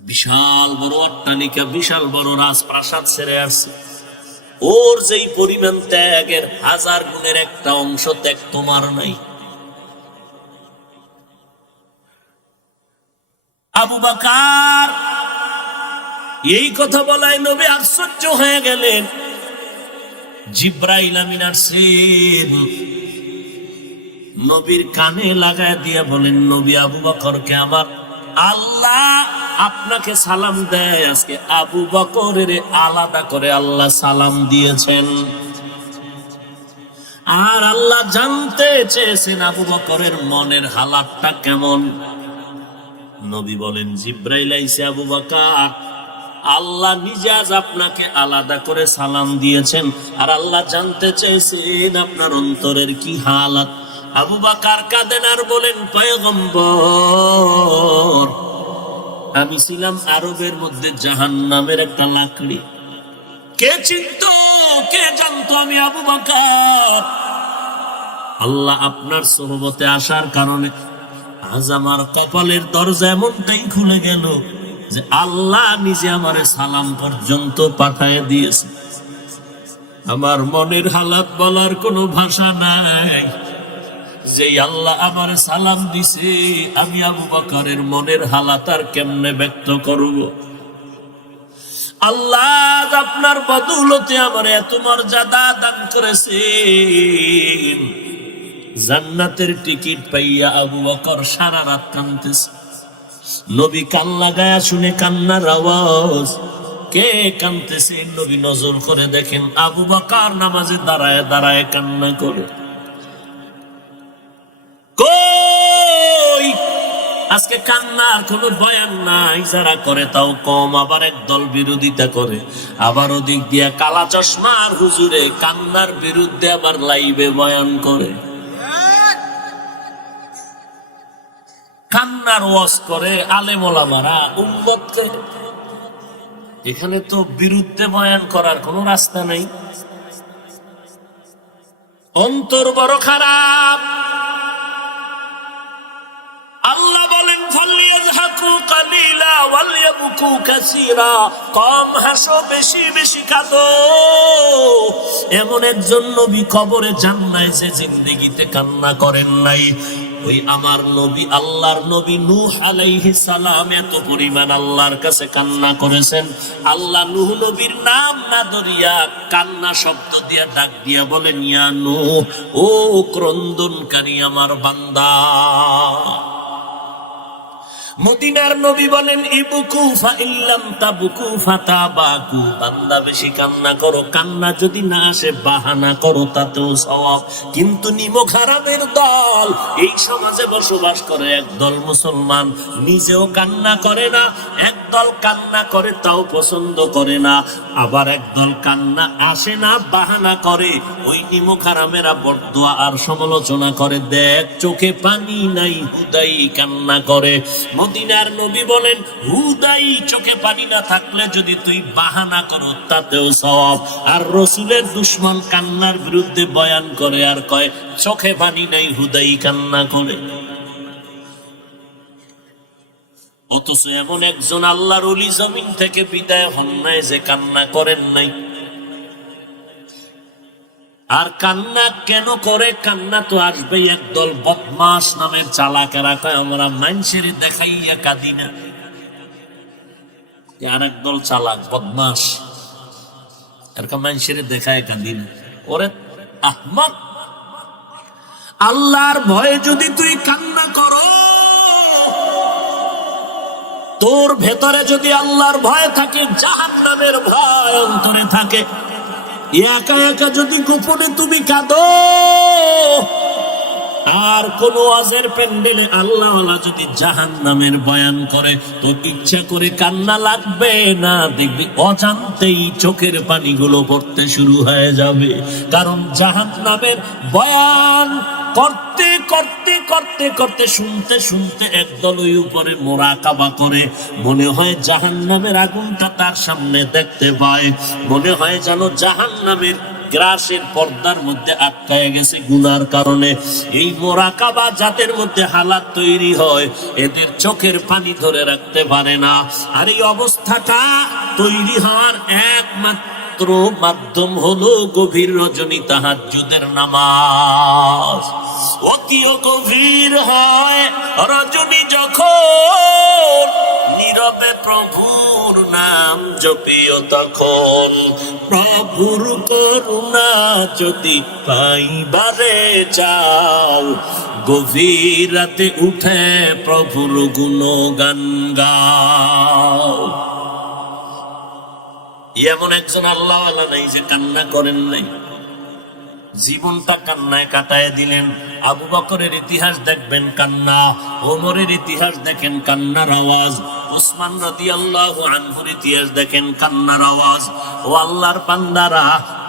বিশাল বড় অট্টালিকা, বিশাল বড় রাজপ্রাসাদ ছেড়ে আসছে। ওর যেই পরিমাণ ত্যাগের 1000 গুণের একটা অংশ ত্যাগ তোমার নাই। আবু বকর এই কথা বলায় নবী আশ্চর্য হয়ে গেলেন। জিব্রাইল আমিন আসছেন, নবীর কানে লাগায় দিয়ে বলেন, নবী আবু বকরকে আমার আল্লাহ আপনাকে সালাম দেয়। আজকে আবু বকরের আলাদা করে আল্লাহ সালাম দিয়েছেন, আর আল্লাহ জানতে চেয়েছেন আবু বকরের মনের হালাতটা কেমন। নবী বলেন, জিব্রাইল আইছে আবু বকর, আল্লাহ নিজে আজ আপনাকে আলাদা করে সালাম দিয়েছেন, আর আল্লাহ জানতে চেয়েছেন আপনার অন্তরের কি হালাত। আবু বকর কাঁদেন আর বলেন, পয়গম্বর, আমি ছিলাম আরবের মধ্যে জাহান্নামের একটা লাকড়ি। কে চিনত, কে জানতো আমি আবু বকর? আল্লাহ আপনার সোহবতে আসার কারণে আজ আমার কপালের দরজা এমনটাই খুলে গেল যে আল্লাহ নিজে আমারে সালাম পর্যন্ত পাঠায় দিয়েছে। আমার মনের হালাত বলার কোনো ভাষা নাই। যেই আল্লাহ আমার সালাম দিছে, আমি আবু বকরের মনের হালাত আর কেমনে ব্যক্ত করব? আল্লাহ আপনার বদৌলতে আমার এত মর্যাদা দান করেছেন। জান্নাতের টিকিট পাইয়া আবু বকর সারা রাত কাঁদতেছে। নবী কান লাগায়া শুনে কান্নার আওয়াজ। কে কাঁদতেছে নবী নজর করে দেখেন, আবু বকর নামাজে দাঁড়ায় দাঁড়ায় কান্না করে। কই আজকে কান্নার কোনো বয়ান নাই, যারা করে তাও কম, আবার একদল বিরোধিতা করে। আবার ওদিক দিয়া কালা চশমার হুজুরে কান্নার বিরুদ্ধে আবার লাইভে বয়ান করে, কান্নার ওয়াজ করে আলেম ওলামারা উম্মতকে। এখানে তো বিরুদ্ধে বয়ান করার কোনো রাস্তা নাই। অন্তর বড় খারাপ। আল্লাহ বলেন, ফালিয়াযহাকু কালিলা ওয়ালয়াবকু কাসীরা, কম হাসো বেশি বেশি কাঁদো। এমন একজন নবী কবরে যান নাই যে জিন্দেগিতে কান্না করেন নাই। ওই আমার নবী, আল্লাহর নবী নূহ আলাইহিস সালাম এত পরিমাণ আল্লাহর কাছে কান্না করেছেন। আল্লাহ নূহ নবীর নাম না ধরিয়া কান্না শব্দ দিয়া ডাক দিয়া বলেন, ইয়া নূহ, ও ক্রন্দনকারী আমার বান্দা। মদিনার নবী বলেন ইবকু ফা ইল্লাম তাবকু ফাতাবাকু, বান্দা বেশি কান্না করো, কান্না যদি না আসে বাহানা করো, তাতেও সওয়াব। কিন্তু নিমক হারামের দল এই সমাজে বসবাস করে। একদল মুসলমান নিজেও কান্না করে না, একদল কান্না করে তাও পছন্দ করে না, আবার একদল কান্না আসে না বাহানা করে। ওই নিমক হারামেরা বরদোয়া আর সমালোচনা করে, দেখ চোখে পানি নাই হুদাই কান্না করে। মদিনার নবী বলেন হুদাই চোখে পানি না থাকলে যদি তুই বাহানা করো তাতেও সওয়াব। আর রসুলের দুশমন কান্নার বিরুদ্ধে বয়ান করে আর কয় চোখে পানি নাই হুদাই কান্না করে। অথচ এমন একজন আল্লাহর ওলি জমিন থেকে বিদায় হন নাই যে কান্না করেন নাই। আর কান্না কেন করে? কান্না তো আসবেই। একদল বদমাস নামের চালাকেরা কয় আমরা মানুষের দেখাইয়া কাঁদি না। আর একদল চালাক বদমাস এরকম মানুষের দেখায় কাঁদি না। ওরে আহমদ, আল্লাহর ভয়ে যদি তুই কান্না করো, তোর ভেতরে যদি আল্লাহর ভয় থাকে, জাহান্নামের ভয় অন্তরে থাকে, একা একা যদি গোপনে তুমি কাঁদো, আর কোন ওয়াজের প্যান্ডেলে আল্লাহ যদি জাহান্নামের বয়ান করে, তো ইচ্ছা করে কান্না লাগবে না, দেখবি অজান্তেই চোখের পানিগুলো পড়তে শুরু হয়ে যাবে। কারণ জাহান্নামের বয়ান করতে করতে করতে করতে শুনতে শুনতে একদল ওই উপরে মোরাকাবা করে, মনে হয় জাহান্নামের আগুনটা তার সামনে দেখতে পায়, মনে হয় যেন জাহান্নামের গ্রাসের পর্দার মধ্যে আটকায় গেছে গুনার কারণে। এই মোরাকাবা যাদের মধ্যে হালাত তৈরি হয়, এদের চোখের পানি ধরে রাখতে পারে না। আর এই অবস্থাটা তৈরি হওয়ার একমাত্র মাধ্যম হলো গভীর রজনী তাহাজ্জুদের নামাজ। অতিও গভীর হয় রজনী যখন, নীরবে প্রভুর নাম জপিও তখন। প্রভুর করুণা যদি পাইবারে চাও, গভীর রাতে উঠে প্রভুর গুণগান গাও। এমন একজন আল্লাহওয়ালা নাই যে কান্না করেন নাই, জীবনটা কান্নায় কাটায় দিলেন। আবু বকরের ইতিহাস দেখবেন কান্না, ওমরের ইতিহাস দেখেন কান্নার আওয়াজ, উসমান রাদিয়াল্লাহু আনহুর ইতিহাস দেখেন কান্নার আওয়াজ। ও আল্লাহর বান্দারা,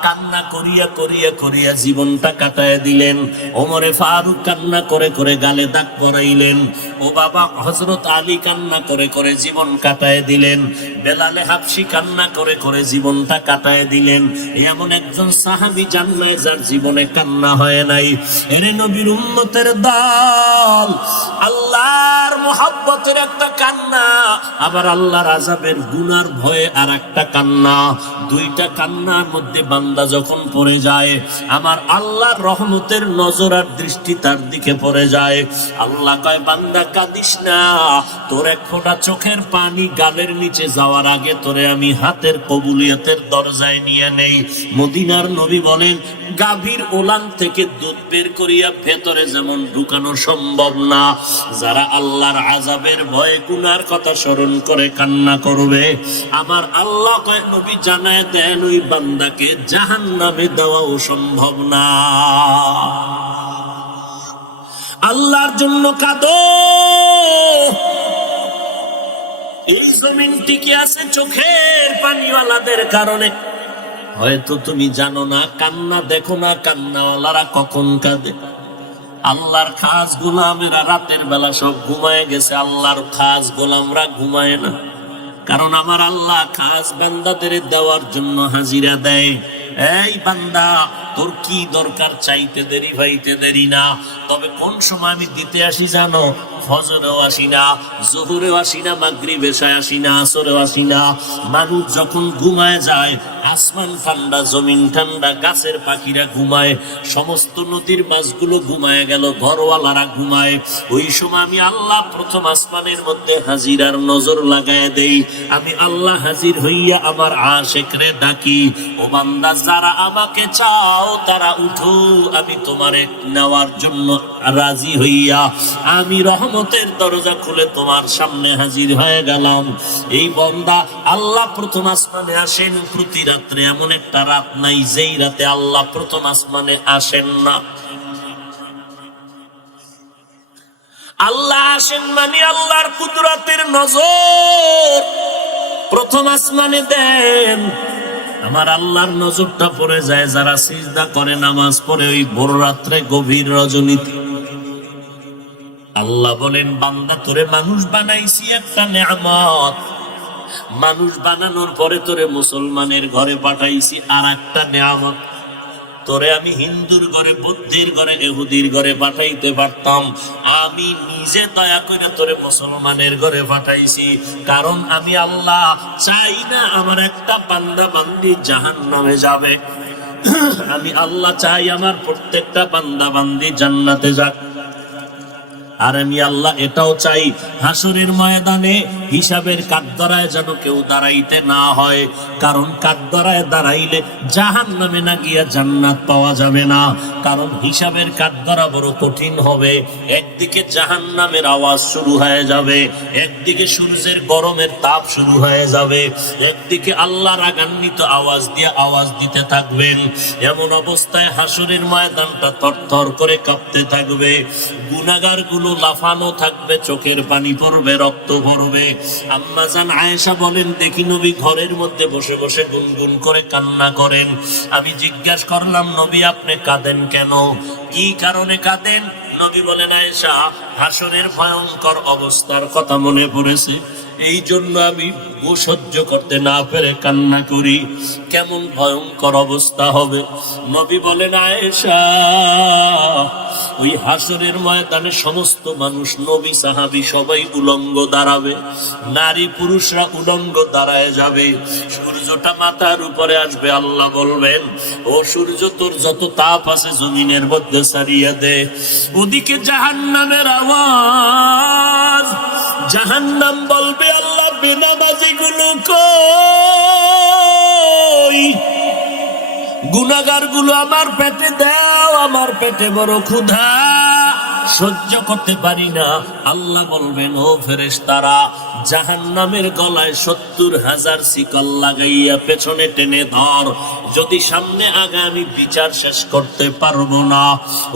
কান্না করিয়া করিয়া করিয়া জীবনটা কাটায় দিলেন। ওমরে ফারুক কান্না করে করে গালে দাগ পরাইলেন। ও বাবা হযরত আলী কান্না করে করে জীবন কাটায় দিলেন। বেলালে হাবশি কান্না করে করে জীবনটা কাটায় দিলেন। এমন একজন সাহাবী জান্নাতে যার জীবনে কান্না হয় নাই। এরে নবীর উম্মতের দল, আল্লাহর মুহাব্বতের একটা কান্না, আবার আল্লাহর আযাবের গুনার ভয়ে আর একটা কান্না। দুইটা কান্নার মধ্যে বান্দা যখন পড়ে যায়, আমার আল্লাহর রহমতের নজর আর দৃষ্টি তার দিকে পড়ে যায়। আল্লাহ কয় বান্দা কাঁদিস না, তোর এক ফোঁটা চোখের পানি গালের নিচে যাওয়ার আগে তোরে আমি হাতের কবুলিয়তের দরজায় নিয়ে নেই। মদিনার নবী বলেন গাভীর ওলান থেকে দুধ বের করিয়া ভেতরে যেমন ঢুকানো সম্ভব না, যারা আল্লাহর আযাবের ভয়ে গুনার কথা স্মরণ করে কান্না করবে, আমার আল্লাহ কয় নবী জানায় দেন ওই বান্দাকে জাহান্নামে দেওয়াও সম্ভব না। আল্লাহর জন্য কাঁদো। এই জমিন টিকে আছে চোখের পানিওয়ালাদের কারণে। হয়তো তুমি জানো না, কান্না দেখো না, কান্নাওয়ালারা কখন কাঁদে। আল্লাহর খাস গোলামেরা রাতের বেলা সব ঘুমায় গেছে, আল্লাহর খাস গোলামরা ঘুমায় না। কারণ আমার আল্লাহ খাস বান্দাদের দেওয়ার জন্য হাজিরা দেয়। এই বান্দা, তোর কি দরকার? চাইতে দেরি ভাইতে দেরি না। তবে কোন সময় আমি দিতে আসি জানো? ফজরেও আসি না, জোহরেও আসি না, মাগরিব এশায় আসি না, আসরেও আসি না। মানুষ যখন ঘুমায় যায়, আসমান ঠান্ডা, জমিন ঠান্ডা, গাছের পাখিরা ঘুমায়, সমস্ত নদীর মাছগুলো ঘুমায় গেল, ঘরওয়ালারা ঘুমায়। ওই সময় আমি আল্লাহ প্রথম আসমানের মধ্যে হাজিরার নজর লাগায় দেই। আমি আল্লাহ হাজির হইয়া আমার আশিকরে ডাকি, ও বান্দা যারা আমাকে চাও যাও তারা উঠো, আমি তোমারে নেওয়ার জন্য রাজি হইয়া আমি রহমতের দরজা খুলে তোমার সামনে হাজির হয়ে গেলাম। এই বান্দা আল্লাহ প্রথম আসমানে আসেন প্রতি রাত্রে, এমন একটা রাত নাই যেই রাতে আল্লাহ প্রথম আসমানে আসেন না। আল্লাহ আসেন মানে আল্লাহর কুদরতের নজর প্রথম আসমানে দেন। আমার আল্লাহর নজরটা পড়ে যায় যারা সিজদা করে, নামাজ পড়ে ওই ভোর রাত্রে গভীর রজনীতে। আল্লাহ বলেন, বান্দা তোরে মানুষ বানাইছি একটা নেয়ামত, মানুষ বানানোর পরে তোরে মুসলমানের ঘরে পাঠাইছি আর একটা নেয়ামত। তোরে আমি হিন্দুর ঘরে, বুদ্ধির ঘরে, ইহুদির ঘরে পাঠাইতে পারতাম, আমি নিজে দয়া করে তোরে মুসলমানের ঘরে পাঠাইছি। কারণ আমি আল্লাহ চাই না আমার একটা বান্দা বান্দি জাহান্নামে যাবে। আমি আল্লাহ চাই আমার প্রত্যেকটা বান্দা বান্দি জান্নাতে যাক। আর আমি আল্লাহ এটাও চাই হাসরের ময়দানে হিসাবের কাঠগড়ায় যেন কেউ দাঁড়াইতে না হয়। কারণ কাঠগড়ায় দাঁড়াইলে জাহান্নামে না গিয়া জান্নাত পাওয়া যাবে না। কারণ হিসাবের কাঠগড়া বড় কঠিন হবে। একদিকে জাহান্নামের আওয়াজ শুরু হয়ে যাবে, একদিকে সূর্যের গরমের তাপ শুরু হয়ে যাবে, একদিকে আল্লাহ রাগান্বিত আওয়াজ দিয়ে আওয়াজ দিতে থাকবেন। এমন অবস্থায় হাসরের ময়দানটা থরথর করে কাঁপতে থাকবে, গুনাহগার গুলো লাফানো থাকবে, চোখের পানি পড়বে, রক্ত পড়বে। আম্মা জান আয়েশা বলেন, দেখি নবী ঘরের মধ্যে বসে বসে গুনগুন করে কান্না করেন। আমি জিজ্ঞাসা করলাম, নবী আপনি কাঁদেন কেন? কি কারণে কাঁদেন? নবী বলেন, আয়েশা হাসরের ভয়ঙ্কর অবস্থার কথা মনে পড়েছে, এই জন্য আমি সহ্য করতে না পেরে কান্না করি। কেমন ভয়ঙ্কর অবস্থা হবে? নবী বলেন, আয়েশা ওই হাসরের ময়দানে সমস্ত মানুষ, নবী সাহাবী সবাই উলঙ্গ দাঁড়াবে, নারী পুরুষরা উলঙ্গ দাঁড়ায় যাবে। সূর্যটা মাথার উপরে আসবে, আল্লাহ বলবেন, ও সূর্য তোর যত তাপ আছে জমিনের মধ্যে ছাড়িয়ে দে। ওদিকে জাহান্নামের আওয়াজ, জাহান্নাম বলবে, আল্লাহ বেনামাজি গুলো কই? গুনাহগার গুলো আমার পেটে দাও, আমার পেটে বড় ক্ষুধা, সহ্য করতে পারি না। আল্লাহ বলবেন, ও ফেরেশতারা জাহান্নামের গলায় 70,000 শিকল লাগাইয়া পেছনে টেনে ধর, যদি সামনে আগে আমি বিচার শেষ করতে পারবো না।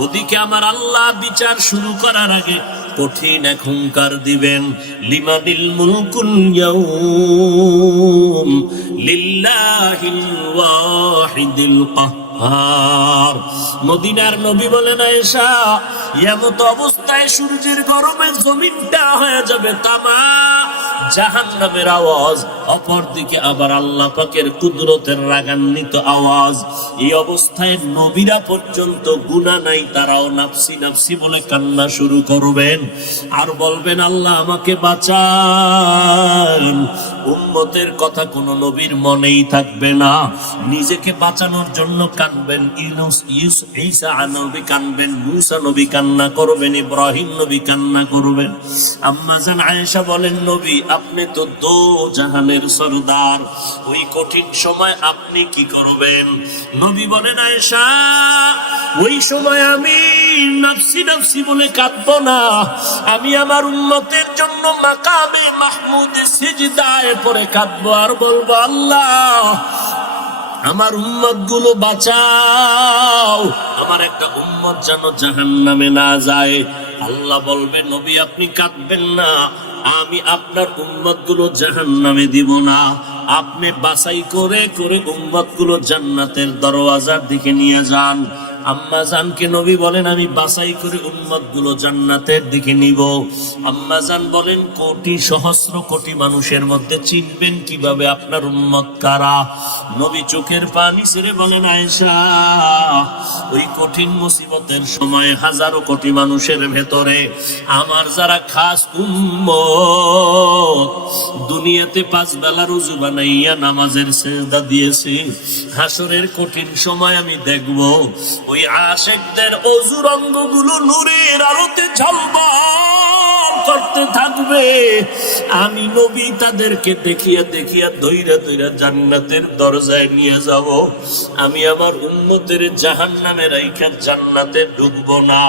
ওদিকে আমার আল্লাহ বিচার শুরু করার আগে কঠিন এক হুঙ্কার দিবেন, লিমানিল মুলকুল ইয়াউম লিল্লাহিল ওয়াহিদিল কাহ্হার। মদিনার নবী বলেন, আয়েশা এমত অবস্থায় সূর্যের গরমে জমিনটা হয়ে যাবে তামা, জাহান্নামের আওয়াজ, অপরদিকে আবার আল্লাহ পাকের কুদরতের রাগান্বিত আওয়াজ। এই অবস্থায় নবীরা পর্যন্ত গুনাহ নাই, তারাও নাফসি নাফসি বলে কান্না শুরু করবেন আর বলবেন, আল্লাহ আমাকে বাঁচান। উম্মতের কথা কোন নবীর মনেই থাকবে না, নিজেকে বাঁচানোর জন্য কাঁদবেন। ঈসা নবী কাঁদবেন, মুসা নবী কান্না করবেন, ইব্রাহিম নবী কান্না করবেন। আম্মা জান আয়েশা বলেন, নবী আপনি তো দো জাহানের সরদার, ওই কঠিন সময় আপনি কি করবেন? নবী বলেন, আয়েশা ওই সময় আমি নাফসি নাফসি বলে কাঁদবো না, আমি আমার উম্মতের জন্য মাকামে মাহমুদে সিজদায় পড়ে কাঁদবো আর বলবো, আল্লাহ আমার উম্মত গুলো বাঁচাও, আমার একটা উম্মত যেন জাহান্নামে না যায়। আল্লাহ বলবে, নবী আপনি কাঁদবেন না, আমি আপনার উম্মত গুলো জাহান্নামে দিব না, আপনি বাছাই করে করে উম্মত গুলো জান্নাতের দরওয়াজার দিকে নিয়ে যান। আম্মা জানকে নবী বলেন, আমি বাছাই করে উম্মত গুলো জান্নাতের দিকে নিব। আম্মা জান বলেন, কোটি সহস্র কোটি মানুষের মধ্যে চিনবেন কিভাবে আপনার উম্মত কারা? নবী চোখের পানি ছেড়ে বলেন, আয়েশা ওই কঠিন মুসিবতের সময় হাজারো কোটি মানুষের ভেতরে আমার যারা খাস উম্মত, দুনিয়াতে 5 বেলা রুজু বানাইয়া নামাজের সিজদা দিয়েছে, হাসরের কঠিন সময় আমি দেখব ওই আশিকদের অজুর অঙ্গগুলো নূরের আলোতে ঝলমল করতে থাকবে। করবে, আমি নবী তাদেরকে দেখিয়া দেখিয়া দইরা দইরা জান্নাতের দরজায় নিয়ে যাব। আমি আমার উম্মতের জাহান্নামে রাইখা জান্নাতে ঢুকবো না।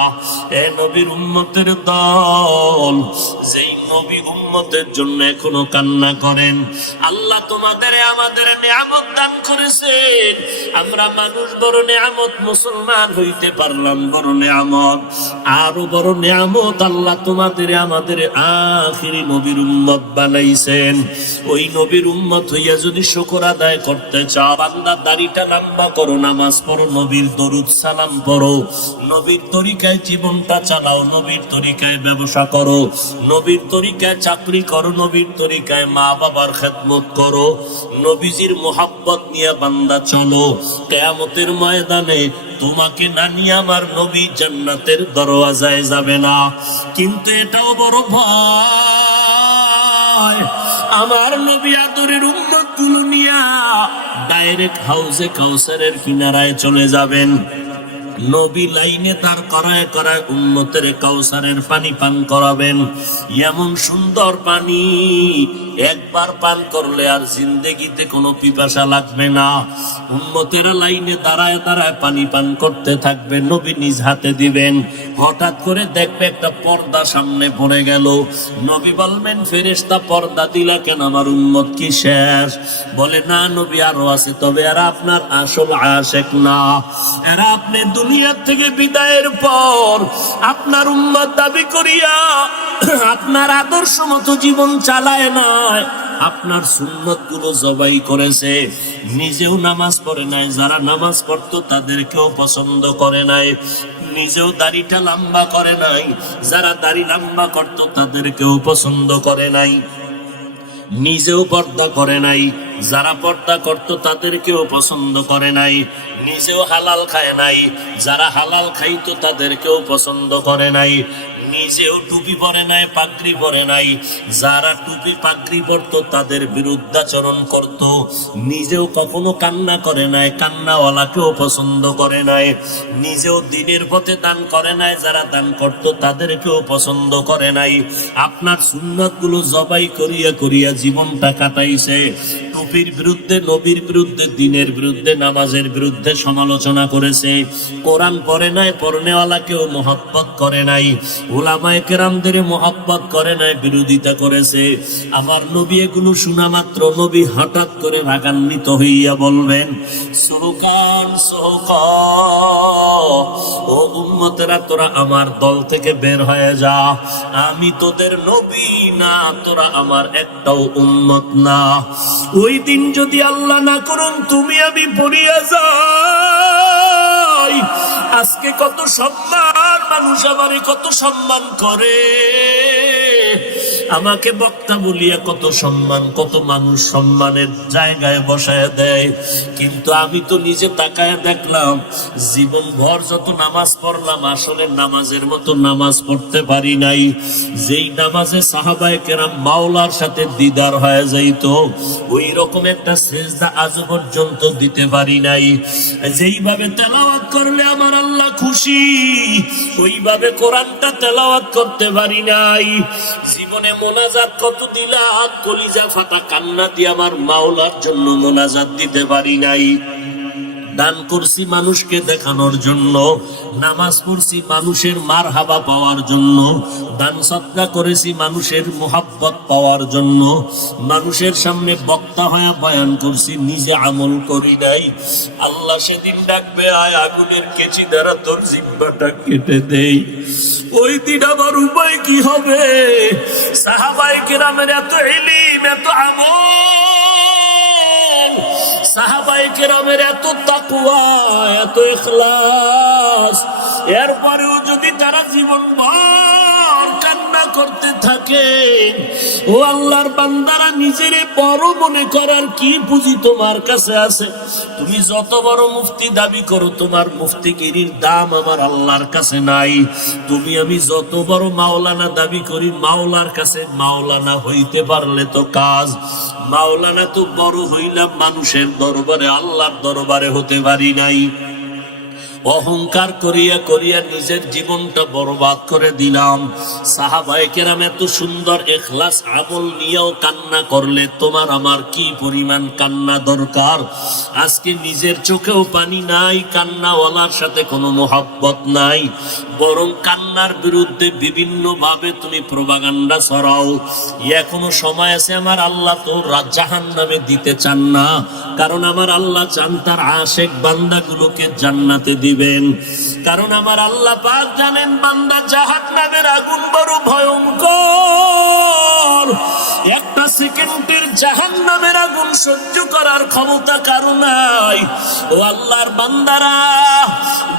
এ নবীর উম্মতের দল, যেই নবী উম্মতের জন্য এখনো কান্না করেন, আল্লাহ তোমাদের আমাদের নিয়ামত দান করেছেন। আমরা মানুষ বড় নিয়ামত, মুসলমান হইতে পারলাম বড় নিয়ামত। আরো বড় নিয়ামত আল্লাহ তোমাদের আমাদের আখিরি নবীর উম্মত বানাইছেন। ওই নবীর উম্মত হইয়া যদি শুকর আদায় করতে চাও, বান্দা দাড়িটা লম্বা করো, নামাজ পড়ো, নবীর দরুদ সালাম পড়ো, নবীর তরিকায় জীবনটা চালাও, নবীর তরিকায় ব্যবসা করো, নবীর তরিকায় চাকরি করো, নবীর তরিকায় মা বাবার খেদমত করো, নবীজির মোহাব্বত নিয়ে বান্দা চলো। কিয়ামতের ময়দানে তোমাকে না নিয়ে আমার নবী জান্নাতের দরওয়াজায় যাবে না। কিন্তু এটাও বড় ভয়, আমার নবী আদরের উম্মত গুলো নিয়া ডাইরেক্ট হাউজে কাউসারের কিনারায় চলে যাবেন। নবী লাইনে তার করায় করায় উম্মতের কাউসারের পানি পান করাবেন। এমন সুন্দর পানি একবার পান করলে আর জিন্দেগিতে কোনো পিপাসা লাগবে না। উম্মতেরা লাইনে দাঁড়ায় দাঁড়ায় পানি পান করতে থাকবে, নবী নিজ হাতে দিবেন। হঠাৎ করে দেখবে একটা পর্দা সামনে পড়ে গেল। নবী বলবেন, ফেরেশতা পর্দা দিলা কেন, আমার উম্মত কি শেষ? বলে, না নবী আরো আছে, তবে এরা আপনার আসল আশিক না। এরা আপনি দুনিয়া থেকে বিদায়ের পর আপনার উম্মত দাবি করিয়া আপনার আদর্শ মতো জীবন চালায় নাই, আপনার সুন্নত গুলো জবাই করেছে, নিজেও নামাজ পড়ে নাই, যারা নামাজ পড়তো তাদেরকেও পছন্দ করে নাই, নিজেও দাড়িটা লম্বা করে নাই, যারা দাড়ি লম্বা করতো তাদেরকেও পছন্দ করে নাই, নিজেও পর্দা করে নাই, যারা পর্দা করতো তাদেরকেও পছন্দ করে নাই, নিজেও হালাল খায় নাই, যারা হালাল খাইতো তাদেরকেও পছন্দ করে নাই, নিজেও টুপি পরে নাই, পাগড়ি পরে নাই, যারা টুপি পাগড়ি পরতো তাদের বিরুদ্ধাচরণ করত, নিজেও কখনো কান্না করে নাই, কান্নাওয়ালাকেও পছন্দ করে নাই, নিজেও দিনের পথে দান করে নাই, যারা দান করত তাদেরকেও পছন্দ করে নাই। আপনার সুন্নাত গুলো জবাই করিয়া করিয়া জীবনটা কাটাইছে। টুপির বিরুদ্ধে, নবীর বিরুদ্ধে, দিনের বিরুদ্ধে, নামাজের বিরুদ্ধে সমালোচনা করেছে। কোরআন পড়ে নাই, পড়নেওয়ালাকেও মহব্বত করে নাই, উলামায়ে কেরামদের মহব্বত করে নাই, বিরোধিতা করেছে। আমার নবী এগুলো শোনা মাত্র নবী হঠাৎ করে রাগান্বিত হইয়া বলবেন, সুহকান সুহকান, ও উম্মতেরা তোরা আমার দল থেকে বের হয়ে যা, আমি তোদের নবী না, তোরা আমার একটাও উম্মত না। ওই দিন যদি আল্লাহ না করুন তুমি আমি পড়িয়া যাই, আজকে কত সম্মান, মানুষ আমারে কত সম্মান করে, আমাকে বক্তা বলিয়া কত সম্মান, কত মানুষ সম্মানের জায়গায় বসায় দেয়। কিন্তু আমি তো নিজে তাকায় দেখলাম, জীবন ভর যত নামাজ পড়লাম, আসলে নামাজের মতো নামাজ পড়তে পারি নাই। যেই নামাজে সাহাবায়ে কেরাম মাওলার সাথে দিদার হয়ে যাইত, ওই রকম একটা সিজদা আজ পর্যন্ত দিতে পারি নাই। যেইভাবে তেলাওয়াত করলে আমার আল্লাহ খুশি, ওইভাবে কোরআনটা তেলাওয়াত করতে পারি নাই। জীবনে মোনাজাত কত দিলাম, কলিজা ফাটা কান্না দিয়ে আমার মাওলার জন্য মোনাজাত দিতে পারি নাই। দান করছি মানুষকে দেখানোর জন্য, নামাজ পড়ছি মানুষের মারহাবা পাওয়ার জন্য, দান সদকা করেছি মানুষের মুহাব্বত পাওয়ার জন্য, মানুষের সামনে বক্তা হয়ে বয়ান করছি, নিজে আমল করি নাই। আল্লাহ সেদিন ডাকবে, আয় আগুনের কেচি দ্বারা তোর জিহ্বাটা কেটে দেই। ওই দিন আমার উপায় কি হবে? সাহাবায়ে কেরামের এত ইলম, এত আমল, সাহাবায়ে কেরামের এত তাকওয়া, এত ইখলাস, এরপরেও যদি তারা জীবনভর কান্না করতে থাকে, ও আল্লাহর বান্দারা, নিজেরে বড় মনে করার কি পুঁজি তোমার কাছে আছে? তুমি যত বড় মুফতি দাবি করো, তোমার মুফতিগিরির দাম আমার আল্লাহর কাছে নাই। তুমি আমি যত বড় মাওলানা দাবি করি, মাওলার কাছে মাওলানা হইতে পারলে তো কাজ। মাওলানা তো বড় হইলাম মানুষের দরবারে, আল্লাহর দরবারে হতে পারি নাই। অহংকার করিয়া করিয়া নিজের জীবনটা বরবাদ করে দিলাম। সাহাবায়ে কেরাম এত সুন্দর ইখলাস আমল নিয়েও কান্না করলে তোমার আমার কি পরিমাণ কান্না দরকার। আজকে নিজের চোখেও পানি নাই, কান্নাওয়ালার সাথে কোনো মোহাব্বত নাই, বরং কান্নার বিরুদ্ধে বিভিন্ন ভাবে তুমি প্রোপাগান্ডা ছড়াও। এখনো সময় আছে, আমার আল্লাহ তো জাহান্নামে দিতে চান না, কারণ আমার আল্লাহ চান তার আশেক বান্দাগুলোকে জান্নাতে দিবেন। কারণ আমার আল্লাহ পাক জানেন বান্দা জাহান্নামের আগুন বড় ভয়ঙ্কর। একটা সেকেন্ডের জাহান্নামের আগুন সহ্য করার ক্ষমতা কারো নাই। ও আল্লাহর বান্দারা,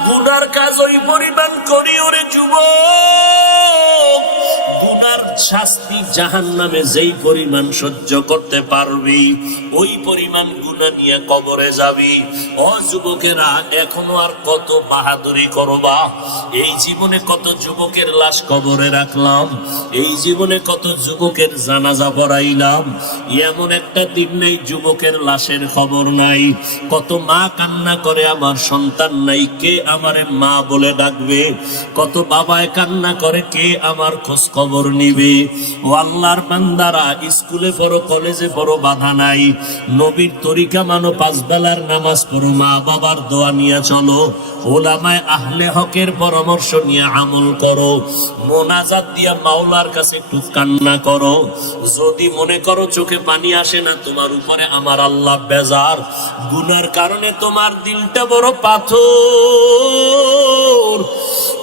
গুনার কাজ ওই পরিমাণ করি ওরে যুবক, গুনার শাস্তি জাহান্নামে যেই পরিমাণ সহ্য করতে পারবি ওই পরিমাণ গুনাহ নিয়ে কবরে যাবি। ও যুবকেরা, এখনো আর কত বাহাদুরি করবা? এই জীবনে কত যুবকের লাশ কবরে রাখলাম, এই জীবনে কত যুবকের জানাজা পড়াইলাম, এমন একটা দিন নেই যুবকের লাশের খবর নাই। কত মা কান্না করে আমার সন্তান নাই, কে আমারে মা বলে ডাকবে? কত বাবায় কান্না করে, কে আমার খোঁজ খবর নিবে? ও আল্লাহর বান্দারা, স্কুলে পড়ো, কলেজে পড়ো, বাধা নাই, নবীর তরিকা মানো, পাঁচ বেলার নামাজ পড়ো, মা বাবার দোয়া নিয়ে চলো, ওলামায়ে আহলে হকের পরামর্শ নিয়ে আমল করো, মোনাজাত দিয়া মাওলার কাছে একটু কান্না করো। যদি মনে করো চোখে পানি আসে না, তোমার উপরে আমার আল্লাহ বেজার, গুনার কারণে তোমার দিলটা বড় পাথর।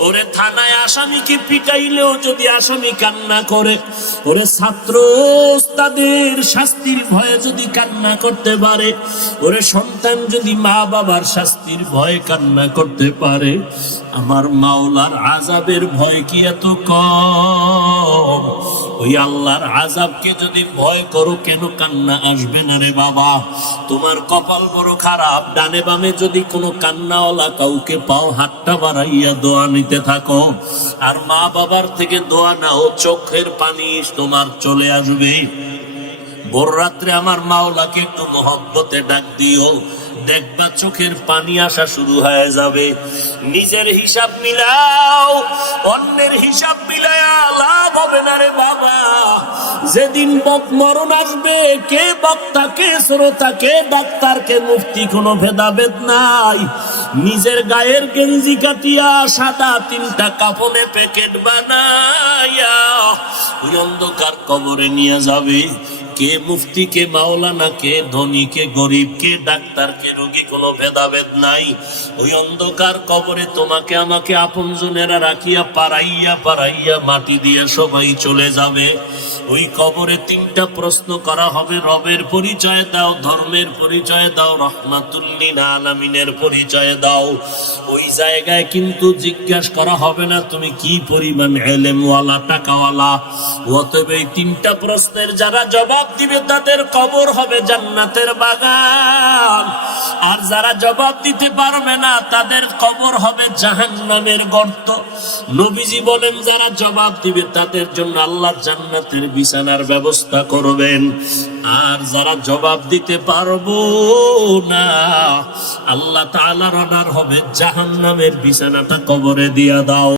ওরে থানায় আসামিকে পিটাইলেও যদি আসামি কান্না করে, ওরে ছাত্র ওস্তাদের শাস্তির ভয়ে যদি কান্না করতে পারে, ওরে সন্তান যদি মা বাবার শাস্তির ভয়ে কান্না করতে পারে, আমার মাওলার আযাবের ভয় কি এত কম? ওই আল্লাহর আযাবকে যদি ভয় করো, কেন কান্না আসবে না রে বাবা? তোমার কপাল বড় খারাপ, ডানে বামে যদি কোনো কান্নাওয়ালা কাউকে পাও, হাতটা বাড়াইয়া দোয়া নিতে থাকো। আর মা বাবার থেকে দোয়া নাও, চোখের পানি তোমার চলে আসবে। ভোর রাত্রে আমার মাওলাকে একটু মহব্বতে ডাক দিও, দেখবা চোখের পানি আসা শুরু হয়ে যাবে। নিজের হিসাব মিলাও, অন্যের হিসাব মিলায়া লাভ হবে না রে বাবা। যেদিন মরণ আসবে, কে বক্তা, কে শ্রোতা, কে ডাক্তার, কে মুফতি, কোনো ভেদাভেদ নাই। নিজের গায়ের গেঞ্জি কাটিয়া সাদা তিনটা কাফনে প্যাকেট বানাইয়া ওই অন্ধকার কবরে নিয়ে যাবে। কে মুফতি, কে মাওলানা, কে ধনী, কে গরিব, কে ডাক্তার, কে রোগী, কোনো ভেদাভেদ নাই। ওই অন্ধকার কবরে তোমাকে আমাকে আপনজনেরা রাখিয়া পাড়াইয়া পাড়াইয়া মাটি দিয়ে সবাই চলে যাবে। ওই কবরে তিনটা প্রশ্ন করা হবে, রবের পরিচয় দাও, ধর্মের পরিচয় দাও, রহমাতুল লিল আলামিনের পরিচয় দাও। ওই জায়গায় কিন্তু জিজ্ঞাসা করা হবে না তুমি কি পরিমাণ ইলমওয়ালা, টাকাওয়ালা। অতএব এই তিনটা প্রশ্নের যারা জবাব দিবে তাদের কবর হবে জান্নাতের বাগান, আর যারা জবাব দিতে পারবে না তাদের কবর হবে জাহান্নামের গর্ত। নবীজি বলেন যারা জবাব দিবে তাদের জন্য আল্লাহ জান্নাতের বিছানার ব্যবস্থা করবেন, আর যারা জবাব দিতে পারবো না আল্লাহ তাআলার অর্ডার হবে জাহান্নামের বিছানাটা কবরে দিয়া দাও।